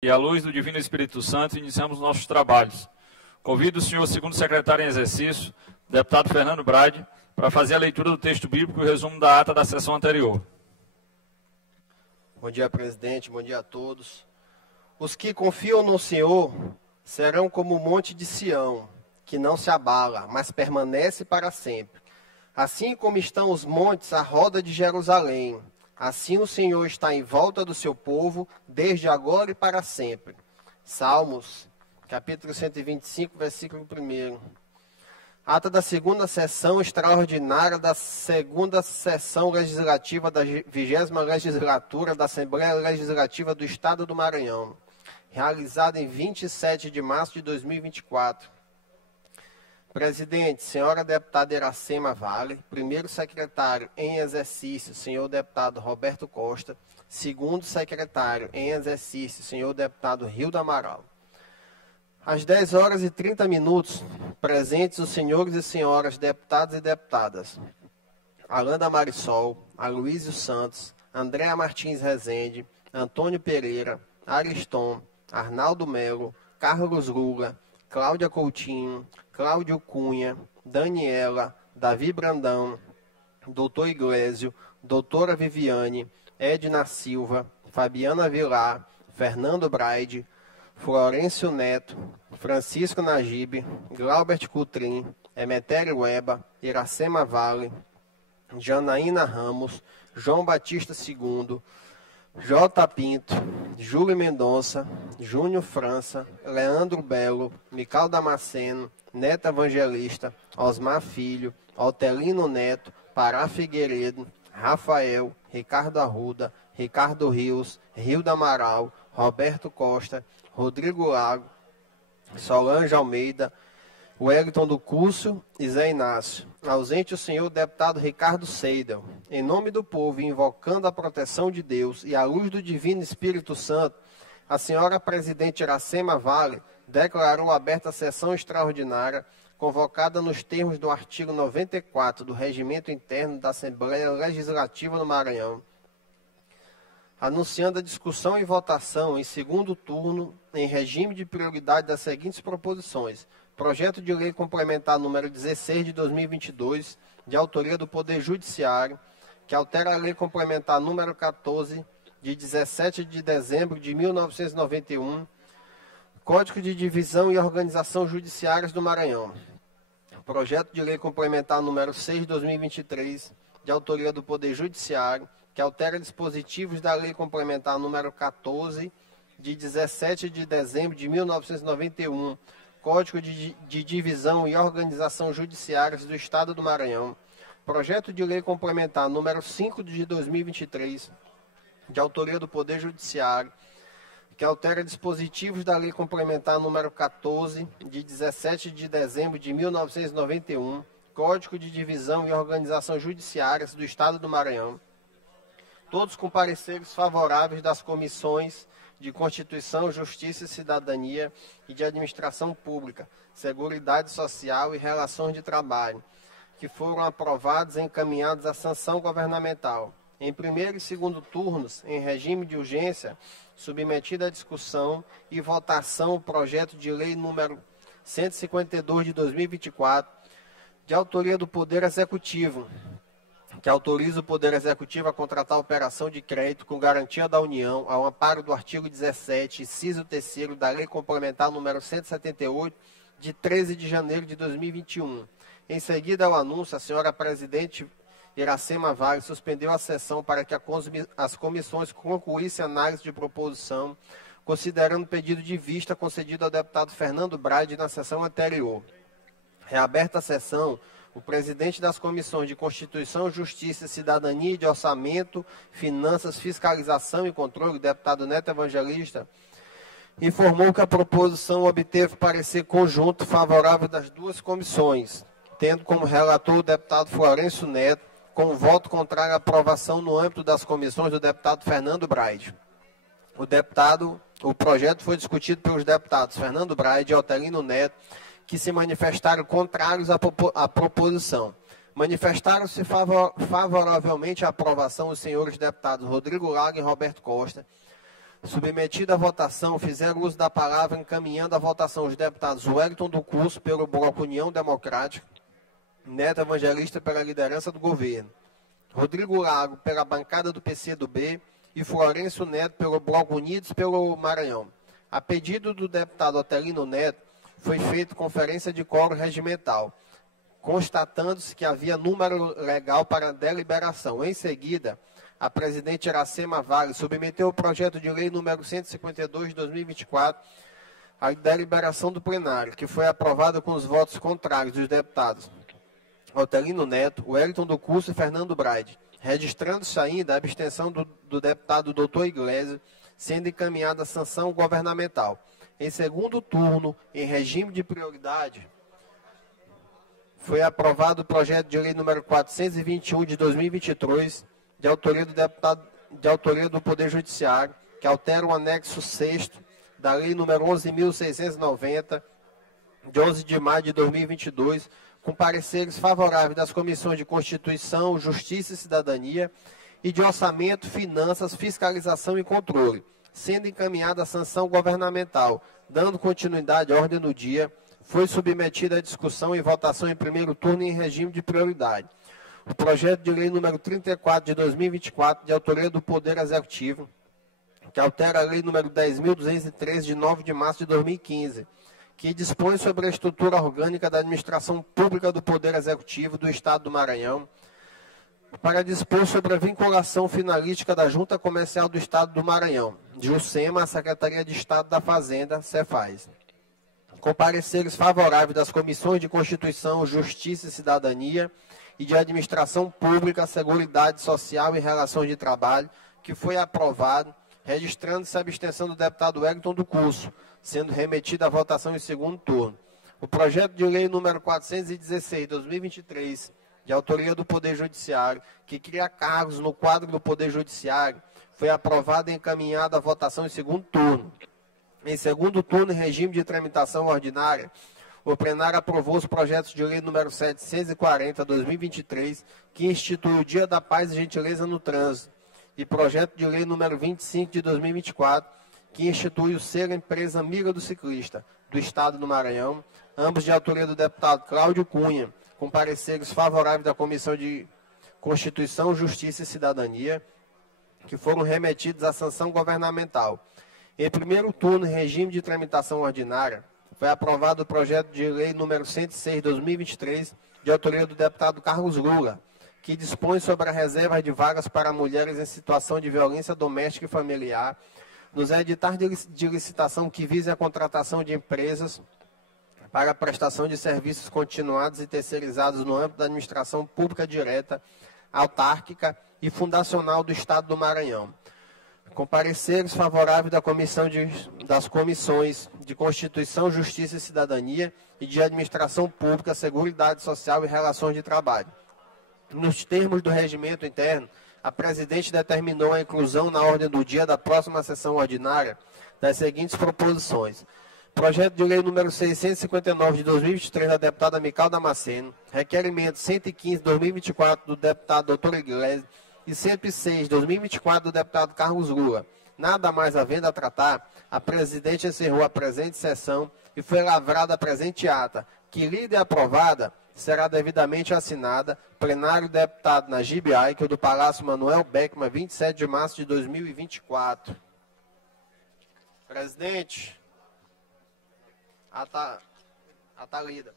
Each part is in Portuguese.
E à luz do Divino Espírito Santo, iniciamos nossos trabalhos. Convido o senhor segundo secretário em exercício, deputado Fernando Brade, para fazer a leitura do texto bíblico e o resumo da ata da sessão anterior. Bom dia, presidente. Bom dia a todos. Os que confiam no Senhor serão como o monte de Sião, que não se abala, mas permanece para sempre. Assim como estão os montes à roda de Jerusalém, assim o Senhor está em volta do seu povo, desde agora e para sempre. Salmos, capítulo 125, versículo 1. Ata da segunda sessão extraordinária da segunda sessão legislativa da 20ª legislatura da Assembleia Legislativa do Estado do Maranhão, realizada em 27 de março de 2024. Presidente, senhora deputada Iracema Vale. Primeiro secretário em exercício, senhor deputado Roberto Costa. Segundo secretário em exercício, senhor deputado Rio do Amaral. Às 10 horas e 30 minutos, presentes os senhores e senhoras deputados e deputadas Alanda Marisol, Aloysio Santos, Andréa Martins Rezende, Antônio Pereira, Ariston, Arnaldo Melo, Carlos Lula, Cláudia Coutinho, Cláudio Cunha, Daniela, Davi Brandão, doutor Iglesio, doutora Viviane, Edna Silva, Fabiana Vilar, Fernando Braide, Florencio Neto, Francisco Najib, Glaubert Coutrin, Emetério Weba, Iracema Vale, Janaína Ramos, João Batista II, J. Pinto, Júlio Mendonça, Júnior França, Leandro Belo, Mical Damasceno, Neto Evangelista, Osmar Filho, Altelino Neto, Pará Figueiredo, Rafael, Ricardo Arruda, Ricardo Rios, Rio do Amaral, Roberto Costa, Rodrigo Lago, Solange Almeida, Wellington do Curso e Zé Inácio. Ausente o senhor deputado Ricardo Seidel. Em nome do povo, invocando a proteção de Deus e a luz do Divino Espírito Santo, a senhora presidente Iracema Vale declarou aberta a sessão extraordinária, convocada nos termos do artigo 94 do Regimento Interno da Assembleia Legislativa do Maranhão, anunciando a discussão e votação em segundo turno, em regime de prioridade das seguintes proposições. Projeto de Lei Complementar número 16 de 2022, de autoria do Poder Judiciário, que altera a Lei Complementar número 14, de 17 de dezembro de 1991, Código de Divisão e Organização Judiciárias do Maranhão. Projeto de Lei Complementar número 6 de 2023, de autoria do Poder Judiciário, que altera dispositivos da Lei Complementar número 14, de 17 de dezembro de 1991, Código de Divisão e Organização Judiciárias do Estado do Maranhão. Projeto de Lei Complementar número 5 de 2023, de autoria do Poder Judiciário, que altera dispositivos da Lei Complementar número 14, de 17 de dezembro de 1991, Código de Divisão e Organização Judiciárias do Estado do Maranhão. Todos com pareceres favoráveis das comissões de Constituição, Justiça e Cidadania e de Administração Pública, Seguridade Social e Relações de Trabalho, que foram aprovados e encaminhados à sanção governamental. Em primeiro e segundo turnos, em regime de urgência, submetido à discussão e votação o projeto de lei número 152 de 2024, de autoria do Poder Executivo, que autoriza o Poder Executivo a contratar operação de crédito com garantia da União, ao amparo do artigo 17, inciso 3º da Lei Complementar número 178, de 13 de janeiro de 2021. Em seguida ao anúncio, a senhora presidente Iracema Vale suspendeu a sessão para que as comissões concluíssem análise de proposição, considerando o pedido de vista concedido ao deputado Fernando Brade na sessão anterior. Reaberta a sessão, o presidente das comissões de Constituição, Justiça, Cidadania e de Orçamento, Finanças, Fiscalização e Controle, o deputado Neto Evangelista, informou que a proposição obteve parecer conjunto favorável das duas comissões, tendo como relator o deputado Florencio Neto, com voto contrário à aprovação no âmbito das comissões do deputado Fernando Braide. O projeto foi discutido pelos deputados Fernando Braide e Altelino Neto, que se manifestaram contrários à proposição. Manifestaram-se favoravelmente à aprovação os senhores deputados Rodrigo Lago e Roberto Costa, Submetido à votação, fizeram uso da palavra, encaminhando a votação os deputados Wellington do Curso, pelo Bloco União Democrática, Neto Evangelista, pela liderança do governo, Rodrigo Lago, pela bancada do PCdoB, e Florencio Neto, pelo Bloco Unidos pelo Maranhão. A pedido do deputado Otelino Neto, foi feita conferência de quórum regimental, constatando-se que havia número legal para deliberação. Em seguida, a presidente Iracema Vale submeteu o projeto de lei número 152 de 2024 à deliberação do plenário, que foi aprovado com os votos contrários dos deputados Otelino Neto, Wellington do Curso e Fernando Braide, registrando-se ainda a abstenção do deputado Dr. Iglesias, sendo encaminhada a sanção governamental. Em segundo turno, em regime de prioridade, foi aprovado o projeto de lei número 421 de 2023, de autoria do Poder Judiciário, que altera o anexo 6º da lei número 11.690, de 11 de maio de 2022, com pareceres favoráveis das comissões de Constituição, Justiça e Cidadania e de Orçamento, Finanças, Fiscalização e Controle, sendo encaminhada a sanção governamental. Dando continuidade à ordem do dia, foi submetida à discussão e votação em primeiro turno em regime de prioridade o projeto de lei número 34 de 2024, de autoria do Poder Executivo, que altera a lei número 10.213, de 9 de março de 2015, que dispõe sobre a estrutura orgânica da administração pública do Poder Executivo do Estado do Maranhão, para dispor sobre a vinculação finalística da Junta Comercial do Estado do Maranhão, JUSEMA, a Secretaria de Estado da Fazenda, Cefaz. Com pareceres favoráveis das comissões de Constituição, Justiça e Cidadania e de Administração Pública, Seguridade Social e Relações de Trabalho, que foi aprovado, registrando-se a abstenção do deputado Wellington do Curso, sendo remetida à votação em segundo turno. O projeto de lei número 416, de 2023, de autoria do Poder Judiciário, que cria cargos no quadro do Poder Judiciário, foi aprovado e encaminhado à votação em segundo turno. Em segundo turno, em regime de tramitação ordinária, o plenário aprovou os projetos de lei número 740, 2023, que institui o Dia da Paz e Gentileza no Trânsito, e projeto de lei número 25 de 2024, que institui o Ser Empresa Amiga do Ciclista, do Estado do Maranhão, ambos de autoria do deputado Cláudio Cunha, com pareceres favoráveis da Comissão de Constituição, Justiça e Cidadania, que foram remetidos à sanção governamental. Em primeiro turno, em regime de tramitação ordinária, foi aprovado o projeto de lei número 106, de 2023, de autoria do deputado Carlos Lula, que dispõe sobre a reserva de vagas para mulheres em situação de violência doméstica e familiar, nos editais de licitação que visem a contratação de empresas para a prestação de serviços continuados e terceirizados no âmbito da administração pública direta, autárquica e fundacional do Estado do Maranhão. Com pareceres favoráveis das comissões de Constituição, Justiça e Cidadania e de Administração Pública, Seguridade Social e Relações de Trabalho. Nos termos do regimento interno, a presidente determinou a inclusão na ordem do dia da próxima sessão ordinária das seguintes proposições. Projeto de lei número 659 de 2023 da deputada Mical Damasceno, requerimento 115 de 2024 do deputado Dr. Iglesias e 106 de 2024 do deputado Carlos Lula. Nada mais havendo a tratar, a presidente encerrou a presente sessão e foi lavrada a presente ata, que, lida e aprovada, será devidamente assinada, plenário deputado Najib Aikel, do Palácio Manuel Beckman, 27 de março de 2024. Presidente, ata lida.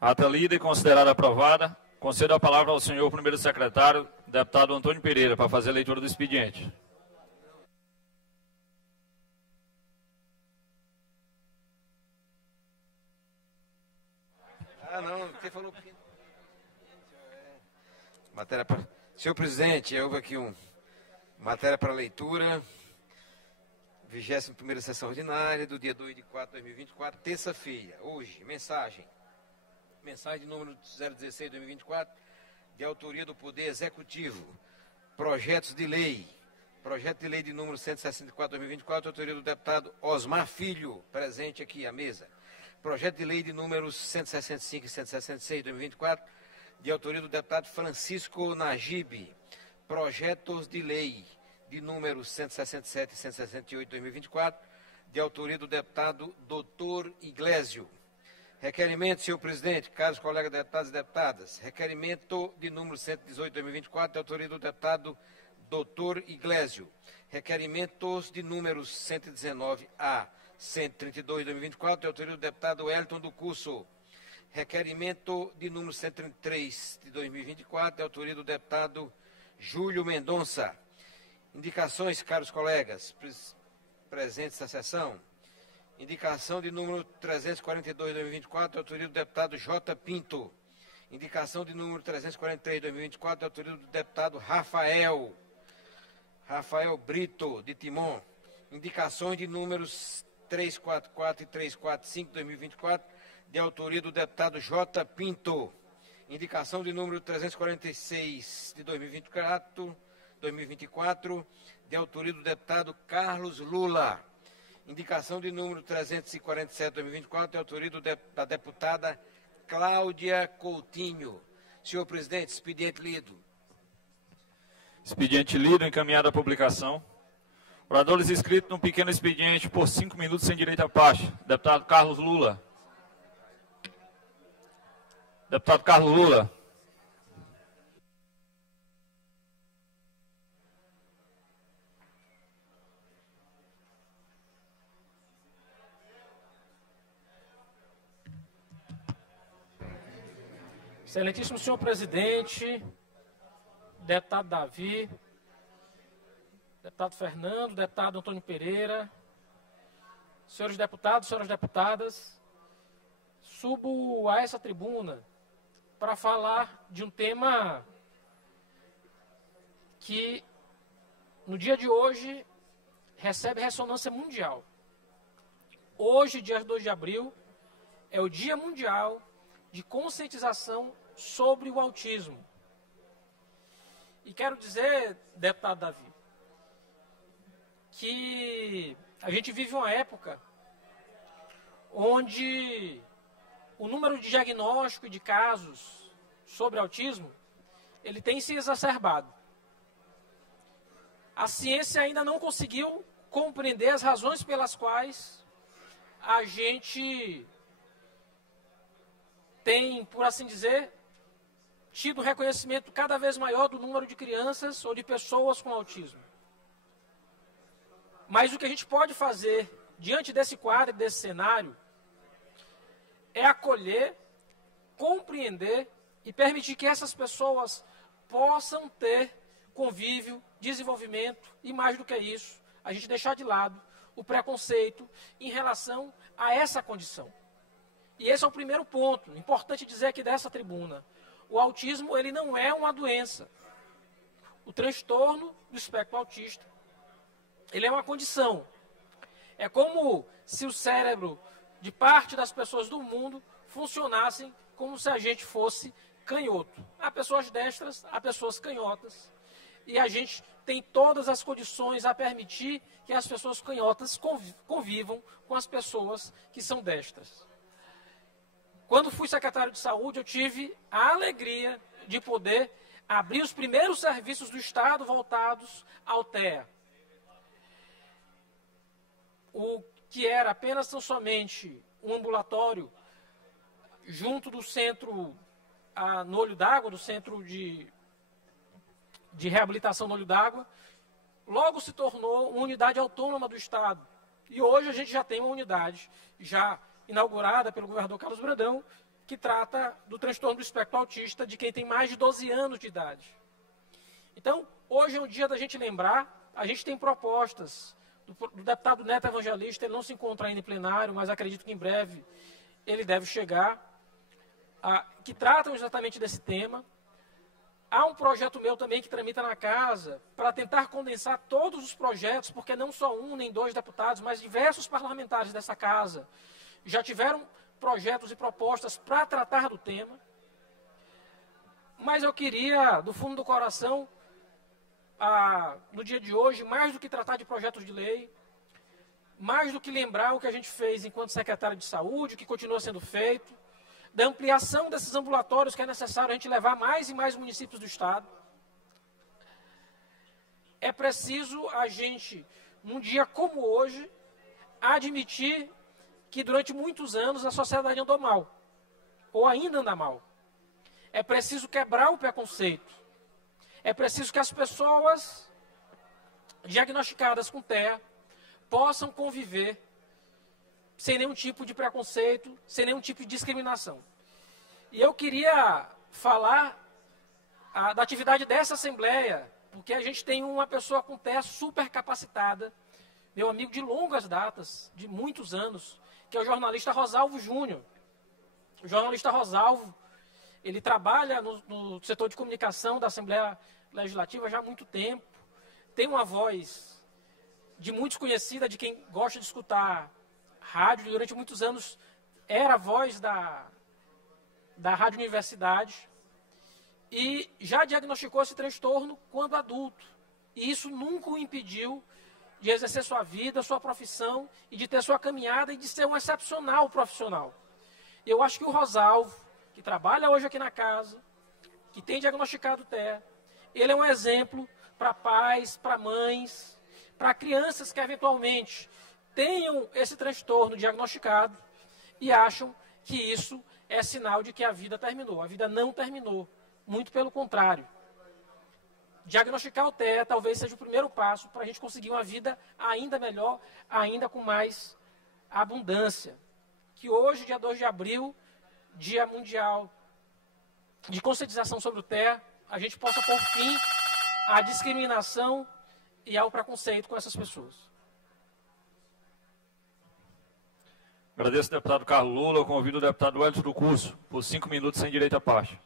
Ata lida e considerada aprovada. Concedo a palavra ao senhor primeiro secretário, deputado Antônio Pereira, para fazer a leitura do expediente. Quem falou? Matéria para... Senhor presidente, houve aqui matéria para leitura, 21ª sessão ordinária do dia 2 de 4 de 2024, terça-feira. Hoje, mensagem de número 016 de 2024, de autoria do Poder Executivo. Projetos de lei. Projeto de lei de número 164 de 2024, de autoria do deputado Osmar Filho, presente aqui à mesa. Projeto de lei de números 165 e 166 de 2024, de autoria do deputado Francisco Najib. Projetos de lei de número 167 e 168 de 2024, de autoria do deputado Dr. Iglesio. Requerimento, senhor presidente, caros colegas deputados e deputadas, requerimento de número 118 de 2024, de autoria do deputado Dr. Iglesio. Requerimentos de números 119 a 132 de 2024, de autoria do deputado Wellington do Curso. Requerimento de número 133 de 2024, de autoria do deputado Júlio Mendonça. Indicações, caros colegas, presentes na sessão. Indicação de número 342 de 2024, de autoria do deputado J. Pinto. Indicação de número 343 de 2024, de autoria do deputado Rafael Brito, de Timon. Indicações de números 344 e 345 de 2024, de autoria do deputado J. Pinto. Indicação de número 346 de 2024, de autoria do deputado Carlos Lula. Indicação de número 347 de 2024, de autoria da deputada Cláudia Coutinho. Senhor presidente, expediente lido. Expediente lido, encaminhado à publicação. Oradores inscritos num pequeno expediente por 5 minutos sem direito à parte. Deputado Carlos Lula. Deputado Carlos Lula. Excelentíssimo senhor presidente, deputado Davi, deputado Fernando, deputado Antônio Pereira, senhores deputados, senhoras deputadas, subo a essa tribuna para falar de um tema que, no dia de hoje, recebe ressonância mundial. Hoje, dia 2 de abril, é o Dia Mundial de Conscientização sobre o Autismo. E quero dizer, deputado Davi, que a gente vive uma época onde o número de diagnóstico e de casos sobre autismo, ele tem se exacerbado. A ciência ainda não conseguiu compreender as razões pelas quais a gente tem, por assim dizer, tido reconhecimento cada vez maior do número de crianças ou de pessoas com autismo. Mas o que a gente pode fazer diante desse quadro, desse cenário, é acolher, compreender e permitir que essas pessoas possam ter convívio, desenvolvimento e, mais do que isso, a gente deixar de lado o preconceito em relação a essa condição. E esse é o primeiro ponto, importante dizer aqui dessa tribuna. O autismo, ele não é uma doença. O transtorno do espectro autista, ele é uma condição. É como se o cérebro de parte das pessoas do mundo funcionassem como se a gente fosse canhoto. Há pessoas destras, há pessoas canhotas. E a gente tem todas as condições a permitir que as pessoas canhotas convivam com as pessoas que são destras. Quando fui secretário de saúde, eu tive a alegria de poder abrir os primeiros serviços do Estado voltados ao TEA. O que era apenas tão somente um ambulatório junto do centro no Olho d'Água, do centro de reabilitação no Olho d'Água, logo se tornou uma unidade autônoma do Estado. E hoje a gente já tem uma unidade já inaugurada pelo governador Carlos Brandão, que trata do transtorno do espectro autista de quem tem mais de 12 anos de idade. Então, hoje é um dia da gente lembrar, a gente tem propostas do deputado Neto Evangelista, ele não se encontra ainda em plenário, mas acredito que em breve ele deve chegar, que tratam exatamente desse tema. Há um projeto meu também que tramita na casa para tentar condensar todos os projetos, porque não só um nem dois deputados, mas diversos parlamentares dessa casa já tiveram projetos e propostas para tratar do tema. Mas eu queria, do fundo do coração, no dia de hoje, mais do que tratar de projetos de lei, mais do que lembrar o que a gente fez enquanto secretário de saúde, o que continua sendo feito, da ampliação desses ambulatórios que é necessário a gente levar mais e mais municípios do Estado. é preciso a gente, num dia como hoje, admitir que durante muitos anos a sociedade andou mal, ou ainda anda mal. É preciso quebrar o preconceito. É preciso que as pessoas diagnosticadas com TEA possam conviver sem nenhum tipo de preconceito, sem nenhum tipo de discriminação. E eu queria falar da atividade dessa Assembleia, porque a gente tem uma pessoa com TEA super capacitada, meu amigo de longas datas, de muitos anos, que é o jornalista Rosalvo Júnior. O jornalista Rosalvo, ele trabalha no setor de comunicação da Assembleia Legislativa já há muito tempo, tem uma voz de muitos conhecida, de quem gosta de escutar rádio, durante muitos anos era a voz da Rádio Universidade, e já diagnosticou esse transtorno quando adulto. E isso nunca o impediu de exercer sua vida, sua profissão, e de ter sua caminhada, e de ser um excepcional profissional. Eu acho que o Rosalvo, que trabalha hoje aqui na casa, que tem diagnosticado TEA, ele é um exemplo para pais, para mães, para crianças que eventualmente tenham esse transtorno diagnosticado e acham que isso é sinal de que a vida terminou. A vida não terminou, muito pelo contrário. Diagnosticar o TEA talvez seja o primeiro passo para a gente conseguir uma vida ainda melhor, ainda com mais abundância. Que hoje, dia 2 de abril, Dia Mundial de Conscientização sobre o TEA, a gente possa pôr fim à discriminação e ao preconceito com essas pessoas. Agradeço ao deputado Carlos Lula. Eu convido o deputado Wellington do Curso, por 5 minutos sem direito à parte.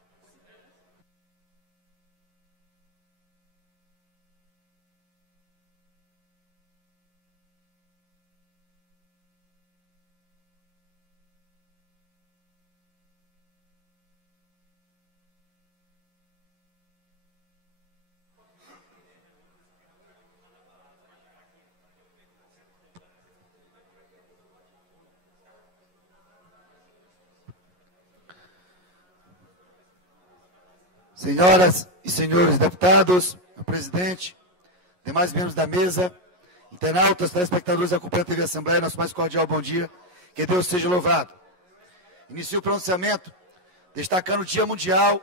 Senhoras e senhores deputados, presidente, demais membros da mesa, internautas, telespectadores da acompanham a TV Assembleia, nosso mais cordial bom dia, que Deus seja louvado. Inicio o pronunciamento destacando o Dia Mundial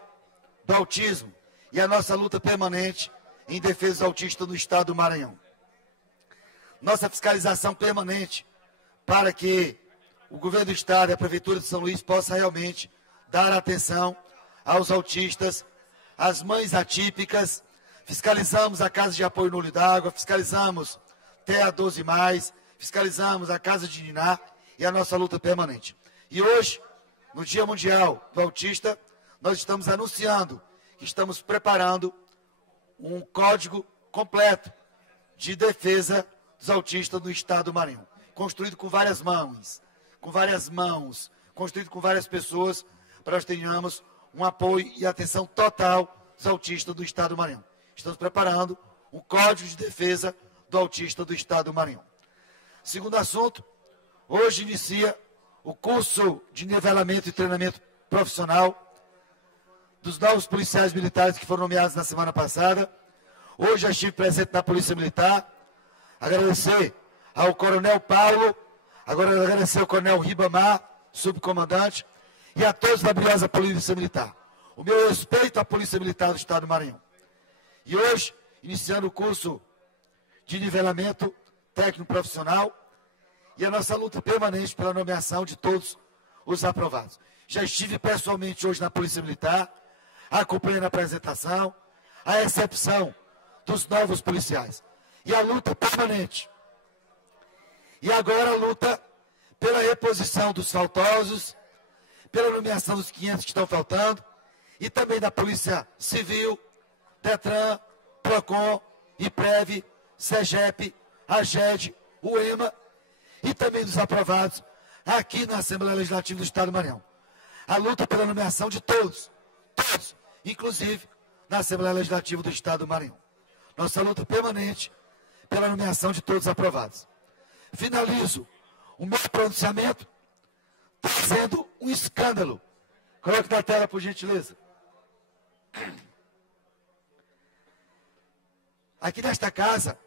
do Autismo e a nossa luta permanente em defesa dos autistas no estado do Maranhão. Nossa fiscalização permanente para que o governo do estado e a prefeitura de São Luís possam realmente dar atenção aos autistas, as mães atípicas. Fiscalizamos a Casa de Apoio no Olho d'Água, fiscalizamos TEA 12+, fiscalizamos a Casa de Niná e a nossa luta permanente. E hoje, no Dia Mundial do Autista, nós estamos anunciando que estamos preparando um código completo de defesa dos autistas no estado do Maranhão, construído com várias mãos, construído com várias pessoas, para nós tenhamos um apoio e atenção total dos autistas do estado do Maranhão. Estamos preparando um código de defesa do autista do estado do Maranhão. Segundo assunto, hoje inicia o curso de nivelamento e treinamento profissional dos novos policiais militares que foram nomeados na semana passada. Hoje eu estive presente na Polícia Militar. Agradecer ao Coronel Paulo, agora agradecer ao Coronel Ribamar, subcomandante, e a todos da brilhosa Polícia Militar. O meu respeito à Polícia Militar do estado do Maranhão. E hoje, iniciando o curso de nivelamento técnico profissional e a nossa luta permanente pela nomeação de todos os aprovados. Já estive pessoalmente hoje na Polícia Militar, acompanhando a apresentação, a recepção dos novos policiais. E a luta permanente. E agora a luta pela reposição dos faltosos, pela nomeação dos 500 que estão faltando, e também da Polícia Civil, Detran, Procon, IPREV, SEGEP, AGED, UEMA, e também dos aprovados aqui na Assembleia Legislativa do Estado do Maranhão. A luta pela nomeação de todos, inclusive na Assembleia Legislativa do Estado do Maranhão. Nossa luta permanente pela nomeação de todos aprovados. Finalizo o meu pronunciamento trazendo um escândalo. Coloque na tela, por gentileza. aqui nesta casa,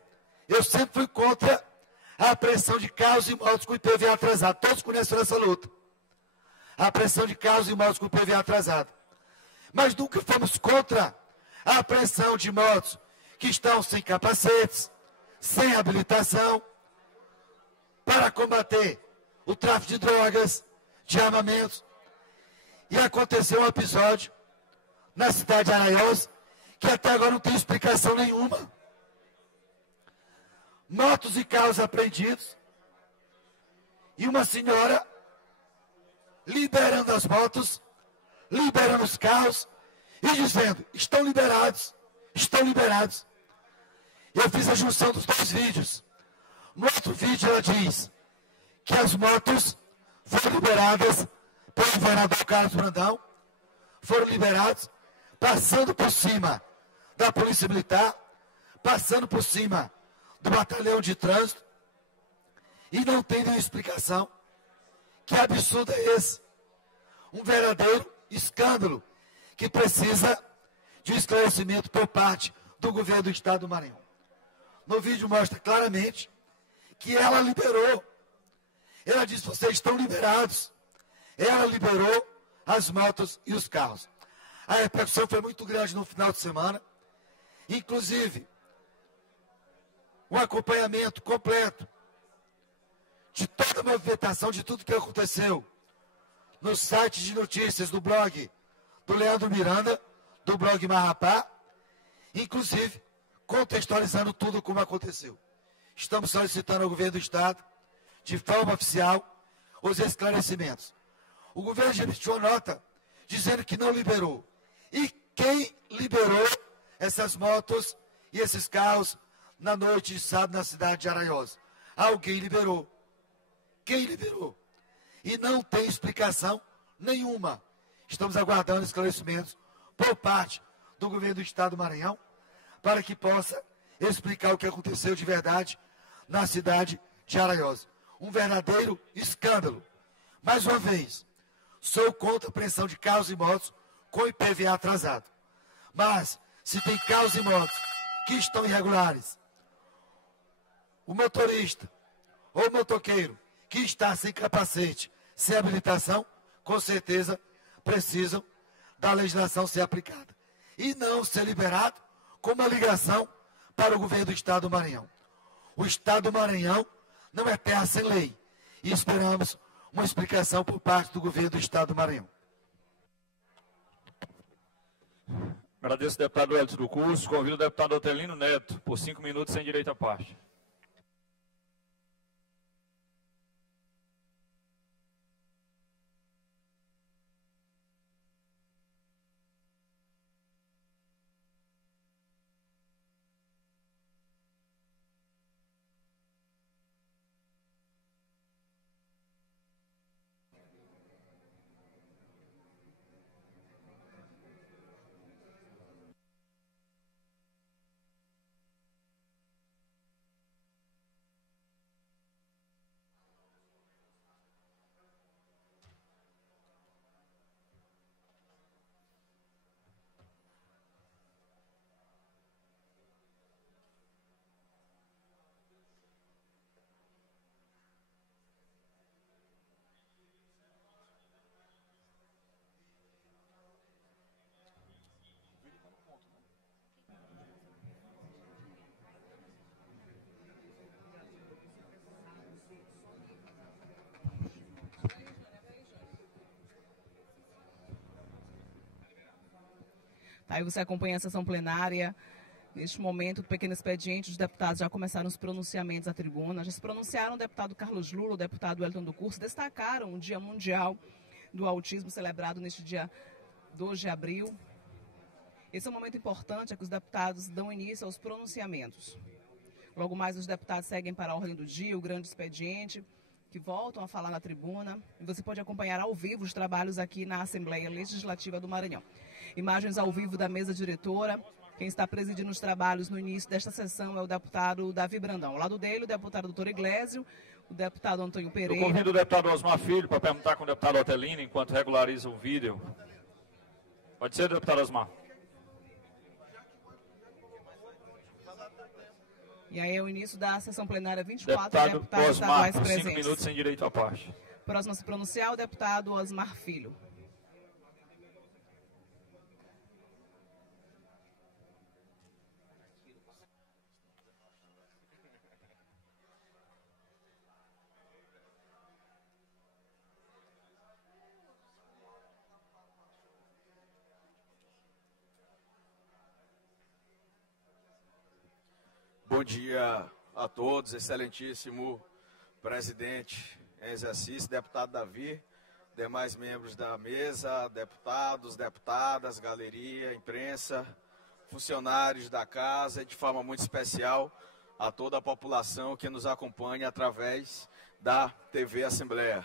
eu sempre fui contra a apreensão de carros e motos com IPVA atrasado. Todos conhecem essa luta. A apreensão de carros e motos com IPVA atrasado. Mas nunca fomos contra a apreensão de motos que estão sem capacetes, sem habilitação, para combater o tráfico de drogas, de armamentos. E aconteceu um episódio na cidade de Araiós que até agora não tem explicação nenhuma. Motos e carros apreendidos e uma senhora liberando as motos, liberando os carros e dizendo, estão liberados, estão liberados. Eu fiz a junção dos dois vídeos. No outro vídeo ela diz que as motos foram liberadas pelo governador Carlos Brandão, foram liberados passando por cima da Polícia Militar, passando por cima do batalhão de trânsito, e não tem nenhuma explicação. Que absurdo é esse? Um verdadeiro escândalo que precisa de um esclarecimento por parte do governo do Estado do Maranhão. No vídeo mostra claramente que ela liberou. Ela disse, vocês estão liberados. Ela liberou as motos e os carros. A repercussão foi muito grande no final de semana. Inclusive, um acompanhamento completo de toda a movimentação, de tudo que aconteceu no site de notícias do blog do Leandro Miranda, do blog Marrapá, inclusive contextualizando tudo como aconteceu. Estamos solicitando ao governo do Estado, de forma oficial, os esclarecimentos. O governo já emitiu uma nota dizendo que não liberou. E quem liberou essas motos e esses carros na noite de sábado na cidade de Araiós? Alguém liberou. Quem liberou? E não tem explicação nenhuma. Estamos aguardando esclarecimentos por parte do governo do Estado do Maranhão para que possa explicar o que aconteceu de verdade na cidade de Araiós. Um verdadeiro escândalo. Mais uma vez, sou contra a apreensão de carros e motos com IPVA atrasado. Mas, se tem carros e motos que estão irregulares, o motorista ou o motoqueiro que está sem capacete, sem habilitação, com certeza precisam da legislação ser aplicada. E não ser liberado com uma ligação para o governo do Estado do Maranhão. O Estado do Maranhão não é terra sem lei. E esperamos uma explicação por parte do governo do Estado do Maranhão. Agradeço ao deputado Elton do Curso. Convido o deputado Otelino Neto, por 5 minutos, sem direito à parte. Aí você acompanha a sessão plenária. Neste momento, do pequeno expediente, os deputados já começaram os pronunciamentos à tribuna. Já se pronunciaram o deputado Carlos Lula, o deputado Elton do Curso, destacaram o Dia Mundial do Autismo, celebrado neste dia 2 de abril. Esse é um momento importante, é que os deputados dão início aos pronunciamentos. Logo mais, os deputados seguem para a ordem do dia, o grande expediente, que voltam a falar na tribuna. E você pode acompanhar ao vivo os trabalhos aqui na Assembleia Legislativa do Maranhão. Imagens ao vivo da mesa diretora. Quem está presidindo os trabalhos no início desta sessão é o deputado Davi Brandão. Ao lado dele, o deputado doutor Iglesio, o deputado Antônio Pereira. Eu convido o deputado Osmar Filho para perguntar com o deputado Otelino, enquanto regulariza o vídeo. Pode ser, deputado Osmar? E aí é o início da sessão plenária 24, Deputado deputados Osmar, estaduais por 5 presentes. minutos sem direito à parte. Próximo a se pronunciar, o deputado Osmar Filho. Bom dia a todos, excelentíssimo presidente em exercício, deputado Davi, demais membros da mesa, deputados, deputadas, galeria, imprensa, funcionários da casa e de forma muito especial a toda a população que nos acompanha através da TV Assembleia.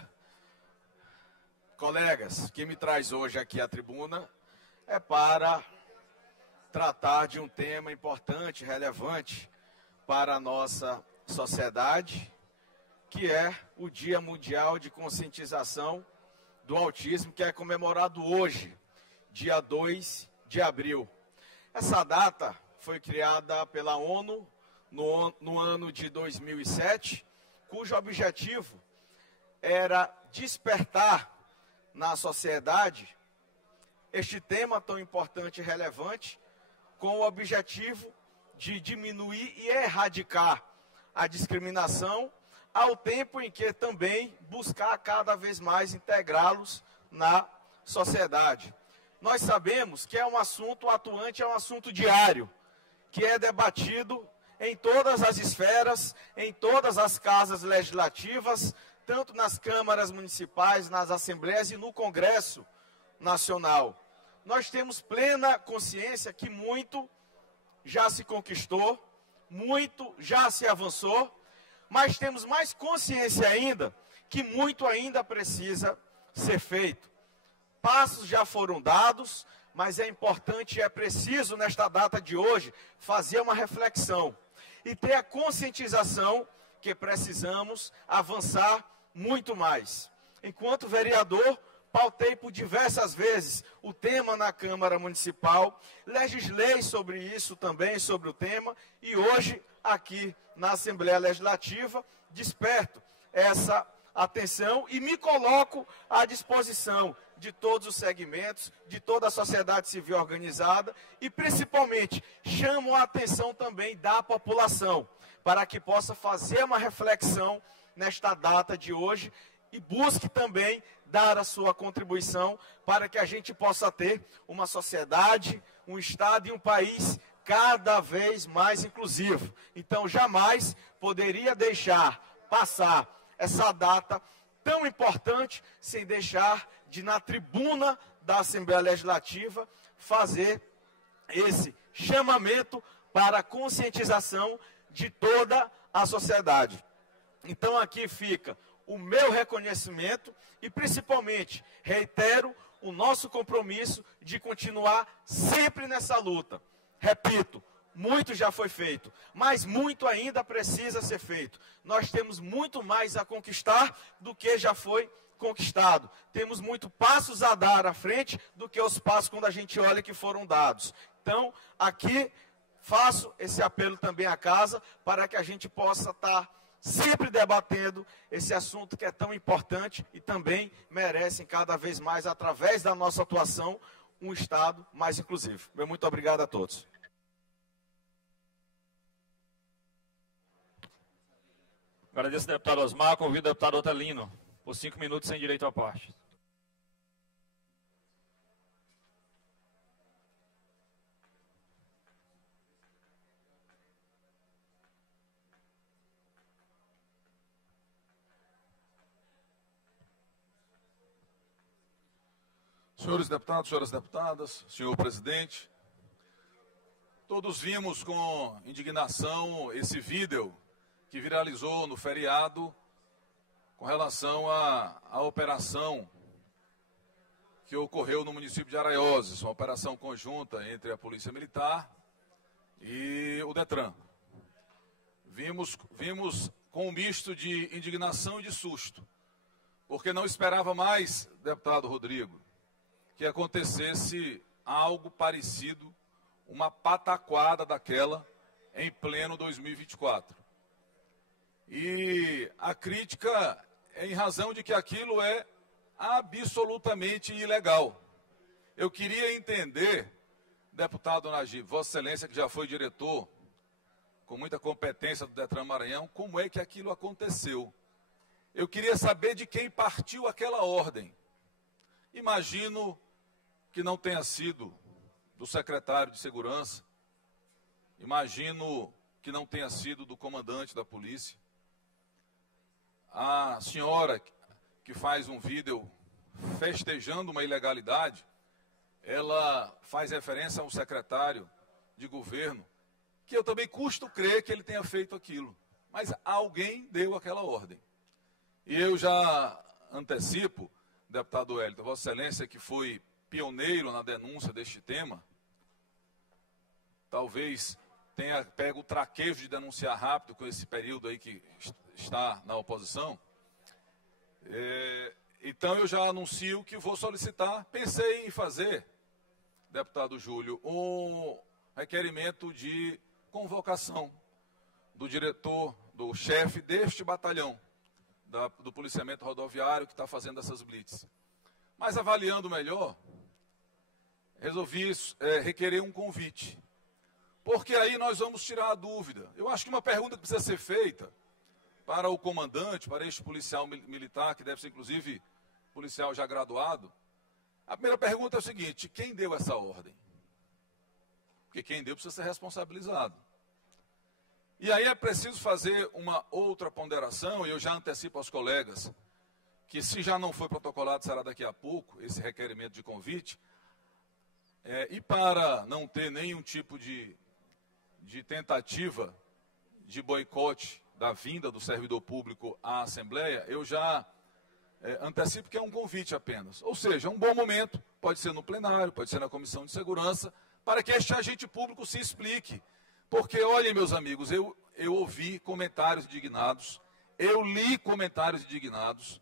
Colegas, o que me traz hoje aqui à tribuna é para tratar de um tema importante, relevante para a nossa sociedade, que é o Dia Mundial de Conscientização do Autismo, que é comemorado hoje, dia 2 de abril. Essa data foi criada pela ONU no ano de 2007, cujo objetivo era despertar na sociedade este tema tão importante e relevante, com o objetivo de diminuir e erradicar a discriminação, ao tempo em que também buscar cada vez mais integrá-los na sociedade. Nós sabemos que é um assunto atuante, é um assunto diário, que é debatido em todas as esferas, em todas as casas legislativas, tanto nas câmaras municipais, nas assembleias e no Congresso Nacional. Nós temos plena consciência que muito já se conquistou, muito já se avançou, mas temos mais consciência ainda que muito ainda precisa ser feito. Passos já foram dados, mas é importante e é preciso, nesta data de hoje, fazer uma reflexão e ter a conscientização que precisamos avançar muito mais. Enquanto vereador, pautei por diversas vezes o tema na Câmara Municipal, legislei sobre isso também, sobre o tema, e hoje, aqui na Assembleia Legislativa, desperto essa atenção e me coloco à disposição de todos os segmentos, de toda a sociedade civil organizada e, principalmente, chamo a atenção também da população, para que possa fazer uma reflexão nesta data de hoje e busque também dar a sua contribuição para que a gente possa ter uma sociedade, um Estado e um país cada vez mais inclusivo. Então, jamais poderia deixar passar essa data tão importante sem deixar de, na tribuna da Assembleia Legislativa, fazer esse chamamento para a conscientização de toda a sociedade. Então, aqui fica o meu reconhecimento e, principalmente, reitero o nosso compromisso de continuar sempre nessa luta. Repito, muito já foi feito, mas muito ainda precisa ser feito. Nós temos muito mais a conquistar do que já foi conquistado. Temos muito passos a dar à frente do que os passos quando a gente olha que foram dados. Então, aqui faço esse apelo também à casa para que a gente possa estar sempre debatendo esse assunto que é tão importante e também merecem cada vez mais, através da nossa atuação, um Estado mais inclusivo. Meu muito obrigado a todos. Agradeço ao deputado Osmar, convido o deputado Otelino, por 5 minutos sem direito à parte. Senhores deputados, senhoras deputadas, senhor presidente, todos vimos com indignação esse vídeo que viralizou no feriado com relação à operação que ocorreu no município de Araioses, uma operação conjunta entre a Polícia Militar e o Detran. Vimos com um misto de indignação e de susto, porque não esperava mais, deputado Rodrigo, que acontecesse algo parecido, uma pataquada daquela em pleno 2024. E a crítica é em razão de que aquilo é absolutamente ilegal. Eu queria entender, deputado Najib, Vossa Excelência, que já foi diretor, com muita competência do Detran Maranhão, como é que aquilo aconteceu. Eu queria saber de quem partiu aquela ordem. Imagino que não tenha sido do secretário de Segurança, imagino que não tenha sido do comandante da polícia. A senhora que faz um vídeo festejando uma ilegalidade, ela faz referência a um secretário de governo, que eu também custo crer que ele tenha feito aquilo. Mas alguém deu aquela ordem. E eu já antecipo, deputado Wellington, Vossa Excelência, que foi pioneiro na denúncia deste tema, talvez tenha pego o traquejo de denunciar rápido com esse período aí que está na oposição. Então eu já anuncio que vou solicitar, pensei em fazer, deputado Júlio, um requerimento de convocação do diretor, do chefe deste batalhão, do policiamento rodoviário que está fazendo essas blitz. Mas avaliando melhor, resolvi requerer um convite. Porque aí nós vamos tirar a dúvida. Eu acho que uma pergunta que precisa ser feita para o comandante, para este policial militar, que deve ser inclusive policial já graduado, a primeira pergunta é o seguinte: quem deu essa ordem? Porque quem deu precisa ser responsabilizado. E aí é preciso fazer uma outra ponderação, e eu já antecipo aos colegas, que se já não foi protocolado, será daqui a pouco, esse requerimento de convite, e para não ter nenhum tipo de tentativa de boicote da vinda do servidor público à Assembleia, eu já antecipo que é um convite apenas. Ou seja, um bom momento, pode ser no plenário, pode ser na Comissão de Segurança, para que este agente público se explique. Porque, olhem, meus amigos, eu ouvi comentários indignados, eu li comentários indignados,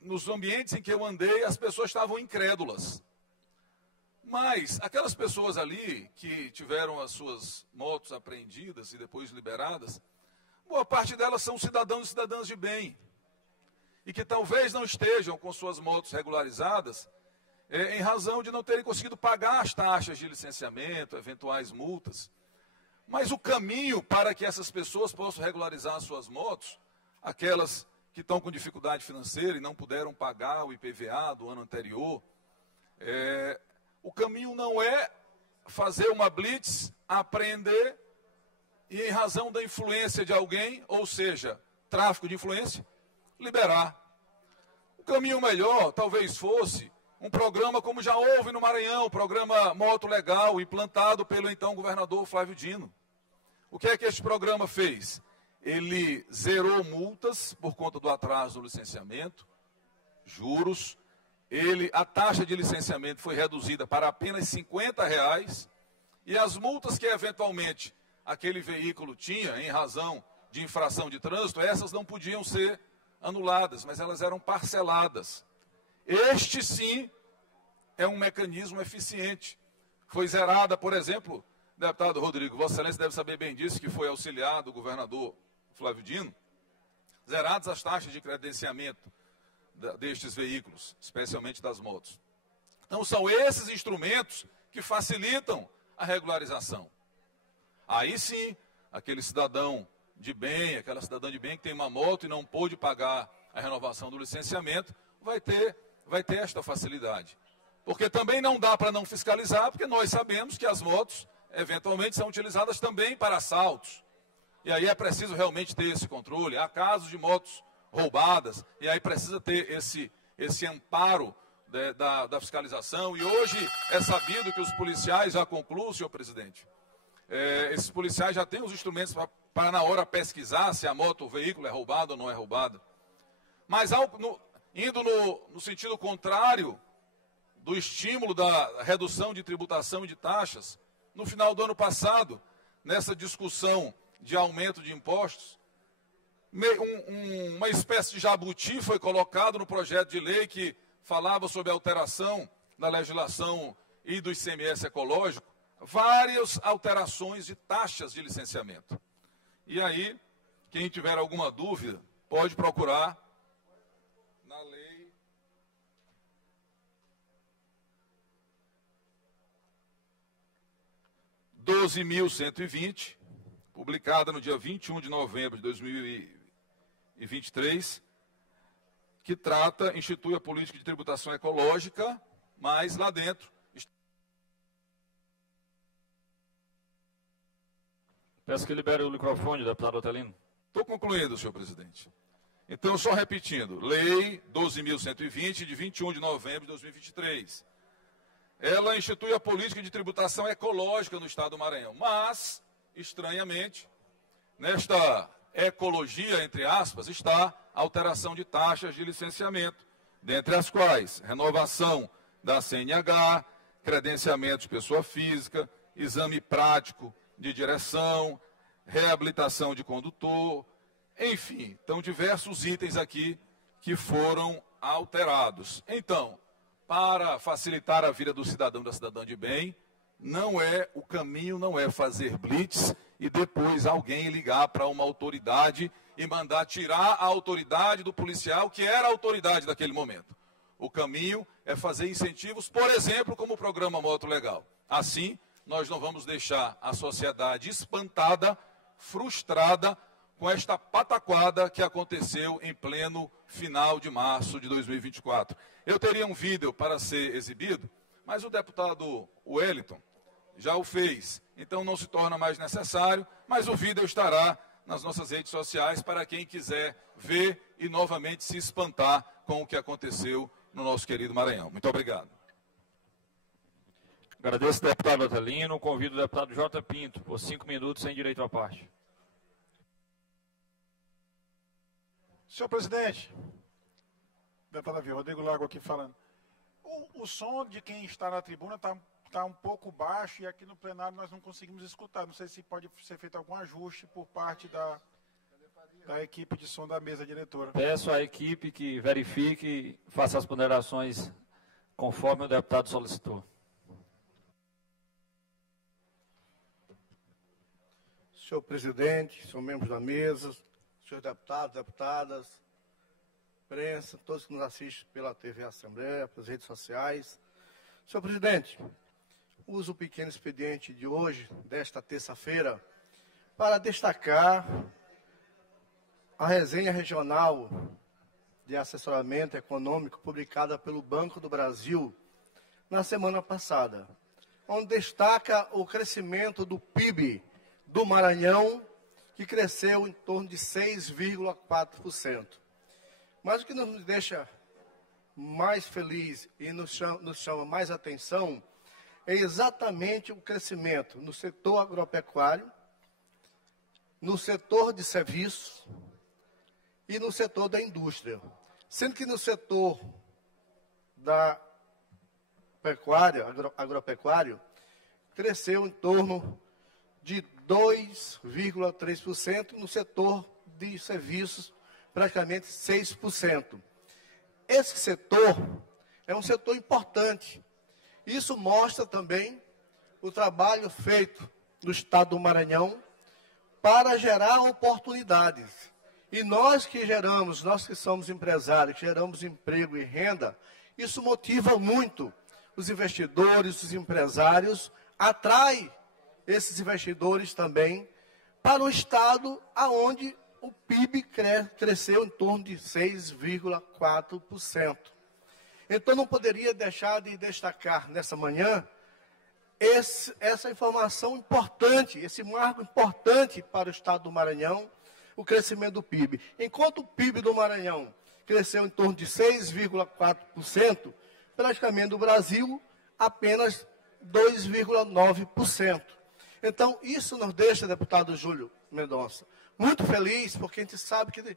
nos ambientes em que eu andei, as pessoas estavam incrédulas. Mas aquelas pessoas ali que tiveram as suas motos apreendidas e depois liberadas, boa parte delas são cidadãos e cidadãs de bem. E que talvez não estejam com suas motos regularizadas, em razão de não terem conseguido pagar as taxas de licenciamento, eventuais multas. Mas o caminho para que essas pessoas possam regularizar as suas motos, aquelas que estão com dificuldade financeira e não puderam pagar o IPVA do ano anterior, o caminho não é fazer uma blitz, apreender e, em razão da influência de alguém, ou seja, tráfico de influência, liberar. O caminho melhor talvez fosse um programa como já houve no Maranhão, o programa Moto Legal, implantado pelo então governador Flávio Dino. O que é que este programa fez? Ele zerou multas por conta do atraso do licenciamento, juros. A taxa de licenciamento foi reduzida para apenas R$50, e as multas que eventualmente aquele veículo tinha em razão de infração de trânsito, essas não podiam ser anuladas, mas elas eram parceladas. Este sim é um mecanismo eficiente. Foi zerada, por exemplo, deputado Rodrigo, Vossa Excelência deve saber bem disso, que foi auxiliado do governador Flávio Dino, zeradas as taxas de credenciamento destes veículos, especialmente das motos. Então são esses instrumentos que facilitam a regularização. Aí sim, aquele cidadão de bem, aquela cidadã de bem que tem uma moto e não pôde pagar a renovação do licenciamento, vai ter esta facilidade. Porque também não dá para não fiscalizar, porque nós sabemos que as motos, eventualmente, são utilizadas também para assaltos. E aí é preciso realmente ter esse controle. Há casos de motos roubadas, e aí precisa ter esse amparo da fiscalização. E hoje é sabido que os policiais já concluem, senhor presidente, esses policiais já têm os instrumentos para na hora pesquisar se a moto, o veículo é roubado ou não é roubado. Mas indo no sentido contrário do estímulo da redução de tributação e de taxas, no final do ano passado, nessa discussão de aumento de impostos, uma espécie de jabuti foi colocado no projeto de lei que falava sobre a alteração da legislação e do ICMS ecológico, várias alterações de taxas de licenciamento. E aí, quem tiver alguma dúvida, pode procurar na lei 12.120, publicada no dia 21 de novembro de 2023, que institui a política de tributação ecológica, mas lá dentro. Peço que libere o microfone, deputado Otelino. Estou concluindo, senhor presidente. Então, só repetindo, Lei 12.120, de 21 de novembro de 2023. Ela institui a política de tributação ecológica no Estado do Maranhão. Mas, estranhamente, nesta ecologia, entre aspas, está a alteração de taxas de licenciamento, dentre as quais renovação da CNH, credenciamento de pessoa física, exame prático de direção, reabilitação de condutor, enfim, então diversos itens aqui que foram alterados. Então, para facilitar a vida do cidadão e da cidadã de bem, o caminho não é fazer blitz e depois alguém ligar para uma autoridade e mandar tirar a autoridade do policial, que era a autoridade daquele momento. O caminho é fazer incentivos, por exemplo, como o programa Moto Legal. Assim, nós não vamos deixar a sociedade espantada, frustrada, com esta pataquada que aconteceu em pleno final de março de 2024. Eu teria um vídeo para ser exibido, mas o deputado Wellington já o fez, então não se torna mais necessário, mas o vídeo estará nas nossas redes sociais para quem quiser ver e novamente se espantar com o que aconteceu no nosso querido Maranhão. Muito obrigado. Agradeço, deputado Otelino. Convido o deputado J. Pinto, por 5 minutos, sem direito à parte. Senhor presidente, deputado Davi, Rodrigo Lago aqui falando. O som de quem está na tribuna está um pouco baixo e aqui no plenário nós não conseguimos escutar. Não sei se pode ser feito algum ajuste por parte da equipe de som da mesa diretora. Peço à equipe que verifique e faça as ponderações conforme o deputado solicitou. Senhor presidente, senhor membros da mesa, senhores deputados, deputadas, imprensa, todos que nos assistem pela TV Assembleia, pelas redes sociais. Senhor presidente, uso o pequeno expediente de hoje, desta terça-feira, para destacar a resenha regional de assessoramento econômico publicada pelo Banco do Brasil na semana passada, onde destaca o crescimento do PIB do Maranhão, que cresceu em torno de 6,4%. Mas o que nos deixa mais feliz e nos chama mais atenção é exatamente o crescimento no setor agropecuário, no setor de serviços e no setor da indústria. Sendo que no setor da pecuária, agropecuário, cresceu em torno de 2,3%, no setor de serviços, praticamente 6%. Esse setor é um setor importante. Isso mostra também o trabalho feito no Estado do Maranhão para gerar oportunidades. E nós que somos empresários, que geramos emprego e renda, isso motiva muito os investidores, os empresários, atrai esses investidores também para o estado aonde o PIB cresceu em torno de 6,4%. Então, não poderia deixar de destacar nessa manhã essa informação importante, esse marco importante para o estado do Maranhão, o crescimento do PIB. Enquanto o PIB do Maranhão cresceu em torno de 6,4%, praticamente no Brasil, apenas 2,9%. Então, isso nos deixa, deputado Júlio Mendonça, muito feliz, porque a gente sabe que o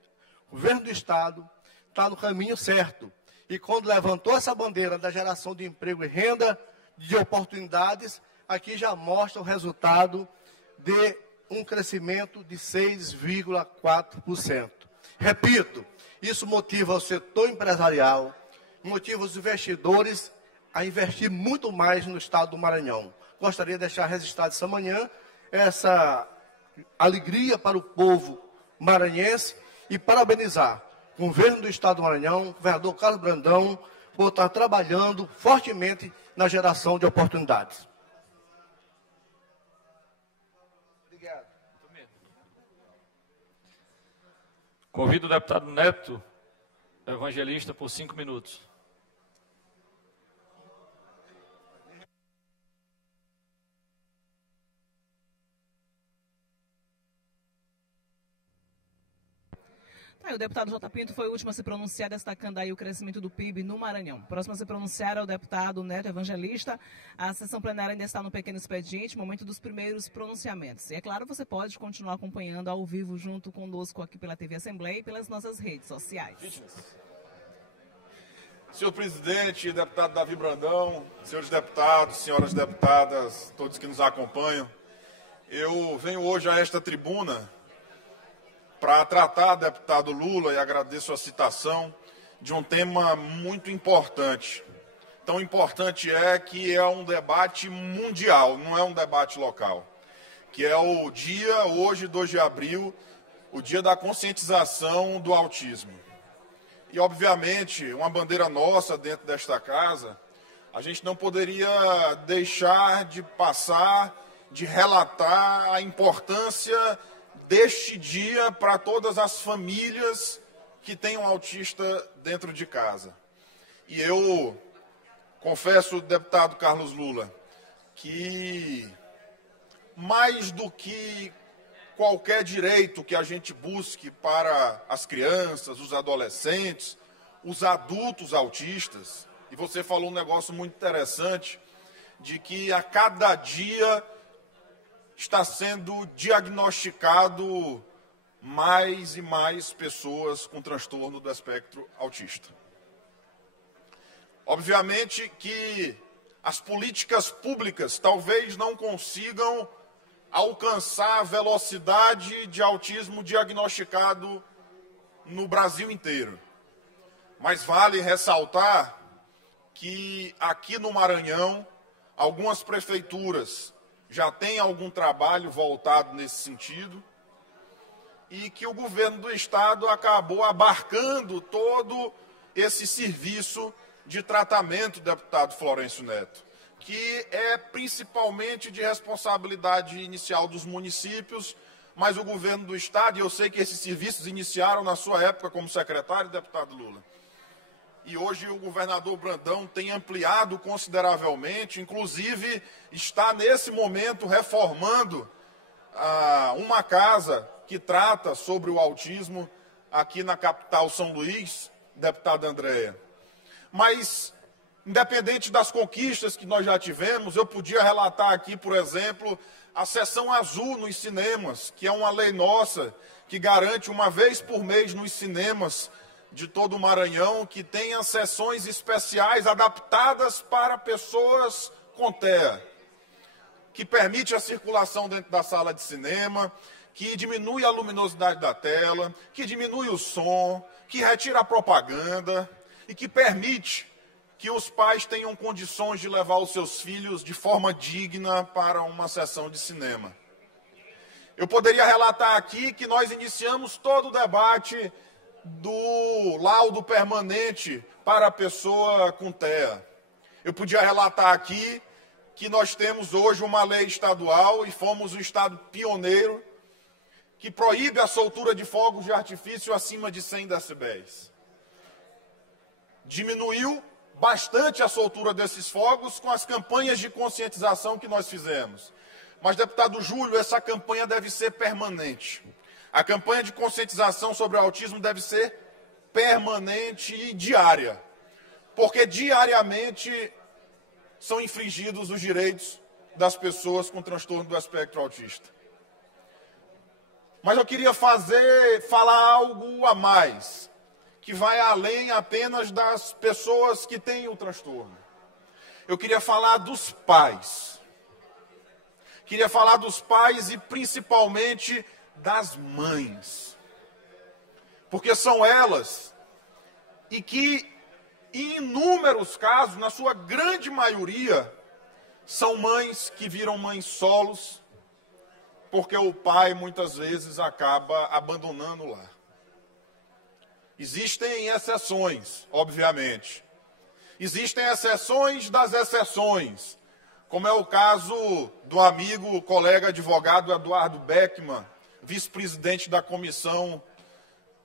governo do Estado está no caminho certo. E quando levantou essa bandeira da geração de emprego e renda, de oportunidades, aqui já mostra o resultado de um crescimento de 6,4%. Repito, isso motiva o setor empresarial, motiva os investidores a investir muito mais no estado do Maranhão. gostaria de deixar registrado essa manhã essa alegria para o povo maranhense e parabenizar o governo do Estado do Maranhão, o governador Carlos Brandão, por estar trabalhando fortemente na geração de oportunidades. Obrigado. Convido o deputado Neto Evangelista por 5 minutos. O deputado J. Pinto foi o último a se pronunciar, destacando aí o crescimento do PIB no Maranhão. Próximo a se pronunciar é o deputado Neto Evangelista. A sessão plenária ainda está no pequeno expediente, momento dos primeiros pronunciamentos. E é claro, você pode continuar acompanhando ao vivo junto conosco aqui pela TV Assembleia e pelas nossas redes sociais. Senhor presidente, deputado Davi Brandão, senhores deputados, senhoras deputadas, todos que nos acompanham, eu venho hoje a esta tribuna para tratar, deputado Lula, e agradeço a citação, de um tema muito importante. Tão importante é que é um debate mundial, não é um debate local. Que é o dia, hoje, 2 de abril, o dia da conscientização do autismo. E, obviamente, uma bandeira nossa dentro desta casa, a gente não poderia deixar de passar, de relatar a importância deste dia para todas as famílias que têm um autista dentro de casa. E eu confesso, deputado Carlos Lula, que mais do que qualquer direito que a gente busque para as crianças, os adolescentes, os adultos autistas, e você falou um negócio muito interessante, de que a cada dia está sendo diagnosticado mais e mais pessoas com transtorno do espectro autista. Obviamente que as políticas públicas talvez não consigam alcançar a velocidade de autismo diagnosticado no Brasil inteiro. Mas vale ressaltar que aqui no Maranhão, algumas prefeituras já têm algum trabalho voltado nesse sentido e que o governo do estado acabou abarcando todo esse serviço de tratamento, deputado Florencio Neto, que é principalmente de responsabilidade inicial dos municípios, mas o governo do estado, e eu sei que esses serviços iniciaram na sua época como secretário, deputado Lula, e hoje o governador Brandão tem ampliado consideravelmente, inclusive está nesse momento reformando uma casa que trata sobre o autismo aqui na capital São Luís, deputada Andréia. Mas, independente das conquistas que nós já tivemos, eu podia relatar aqui, por exemplo, a sessão azul nos cinemas, que é uma lei nossa que garante uma vez por mês nos cinemas de todo o Maranhão que tenha sessões especiais adaptadas para pessoas com TEA, que permite a circulação dentro da sala de cinema, que diminui a luminosidade da tela, que diminui o som, que retira a propaganda e que permite que os pais tenham condições de levar os seus filhos de forma digna para uma sessão de cinema. Eu poderia relatar aqui que nós iniciamos todo o debate do laudo permanente para a pessoa com TEA. Eu podia relatar aqui que nós temos hoje uma lei estadual e fomos o estado pioneiro que proíbe a soltura de fogos de artifício acima de 100 decibéis. Diminuiu bastante a soltura desses fogos com as campanhas de conscientização que nós fizemos. Mas, deputado Júlio, essa campanha deve ser permanente. A campanha de conscientização sobre o autismo deve ser permanente e diária, porque diariamente são infringidos os direitos das pessoas com transtorno do espectro autista. Mas eu queria falar algo a mais, que vai além apenas das pessoas que têm o transtorno. Eu queria falar dos pais. Queria falar dos pais e principalmente das mães. Porque são elas e que, em inúmeros casos, na sua grande maioria, São mães que viram mães solos, porque o pai muitas vezes acaba abandonando o lar. Existem exceções, obviamente. Existem exceções das exceções, como é o caso do amigo, colega advogado Eduardo Beckman, vice-presidente da Comissão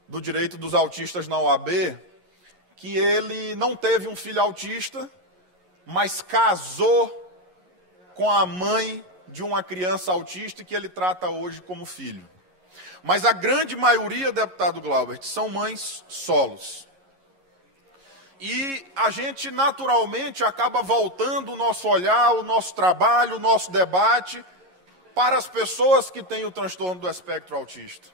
do Direito dos Autistas na OAB, que ele não teve um filho autista, mas casou com a mãe de uma criança autista que ele trata hoje como filho. Mas a grande maioria, deputado Glaubert, são mães solos. E a gente naturalmente acaba voltando o nosso olhar, o nosso trabalho, o nosso debate para as pessoas que têm o transtorno do espectro autista.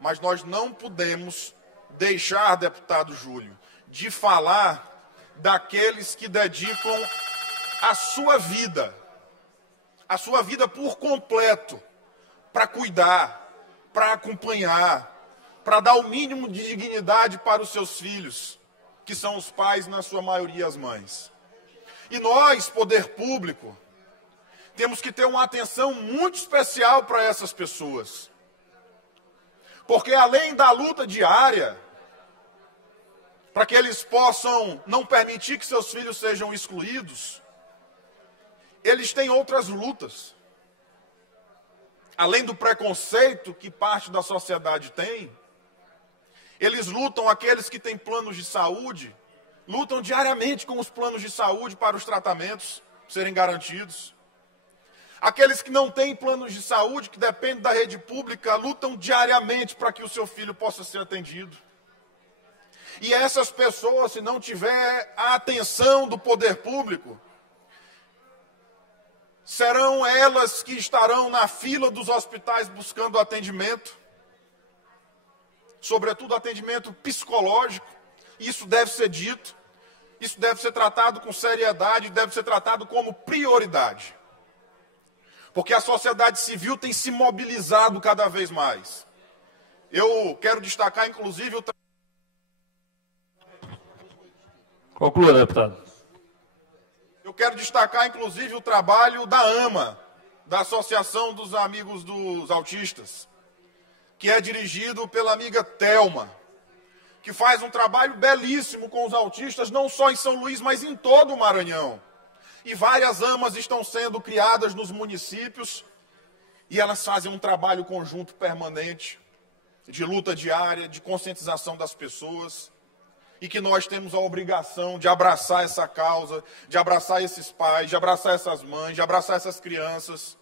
Mas nós não podemos deixar, deputado Júlio, de falar daqueles que dedicam a sua vida por completo, para cuidar, para acompanhar, para dar o mínimo de dignidade para os seus filhos, que são os pais, na sua maioria as mães. E nós, poder público, temos que ter uma atenção muito especial para essas pessoas. Porque além da luta diária, para que eles possam não permitir que seus filhos sejam excluídos, eles têm outras lutas. Além do preconceito que parte da sociedade tem, eles lutam, aqueles que têm planos de saúde, lutam diariamente com os planos de saúde para os tratamentos serem garantidos. Aqueles que não têm planos de saúde, que dependem da rede pública, lutam diariamente para que o seu filho possa ser atendido. E essas pessoas, se não tiver a atenção do poder público, serão elas que estarão na fila dos hospitais buscando atendimento, sobretudo atendimento psicológico. Isso deve ser dito, isso deve ser tratado com seriedade, deve ser tratado como prioridade. Porque a sociedade civil tem se mobilizado cada vez mais. Eu quero destacar, inclusive, Conclua, deputado. Eu quero destacar, inclusive, o trabalho da AMA, da Associação dos Amigos dos Autistas, que é dirigido pela amiga Thelma, que faz um trabalho belíssimo com os autistas, não só em São Luís, mas em todo o Maranhão. E várias AMAs estão sendo criadas nos municípios, e elas fazem um trabalho conjunto permanente, de luta diária, de conscientização das pessoas, e que nós temos a obrigação de abraçar essa causa, de abraçar esses pais, de abraçar essas mães, de abraçar essas crianças,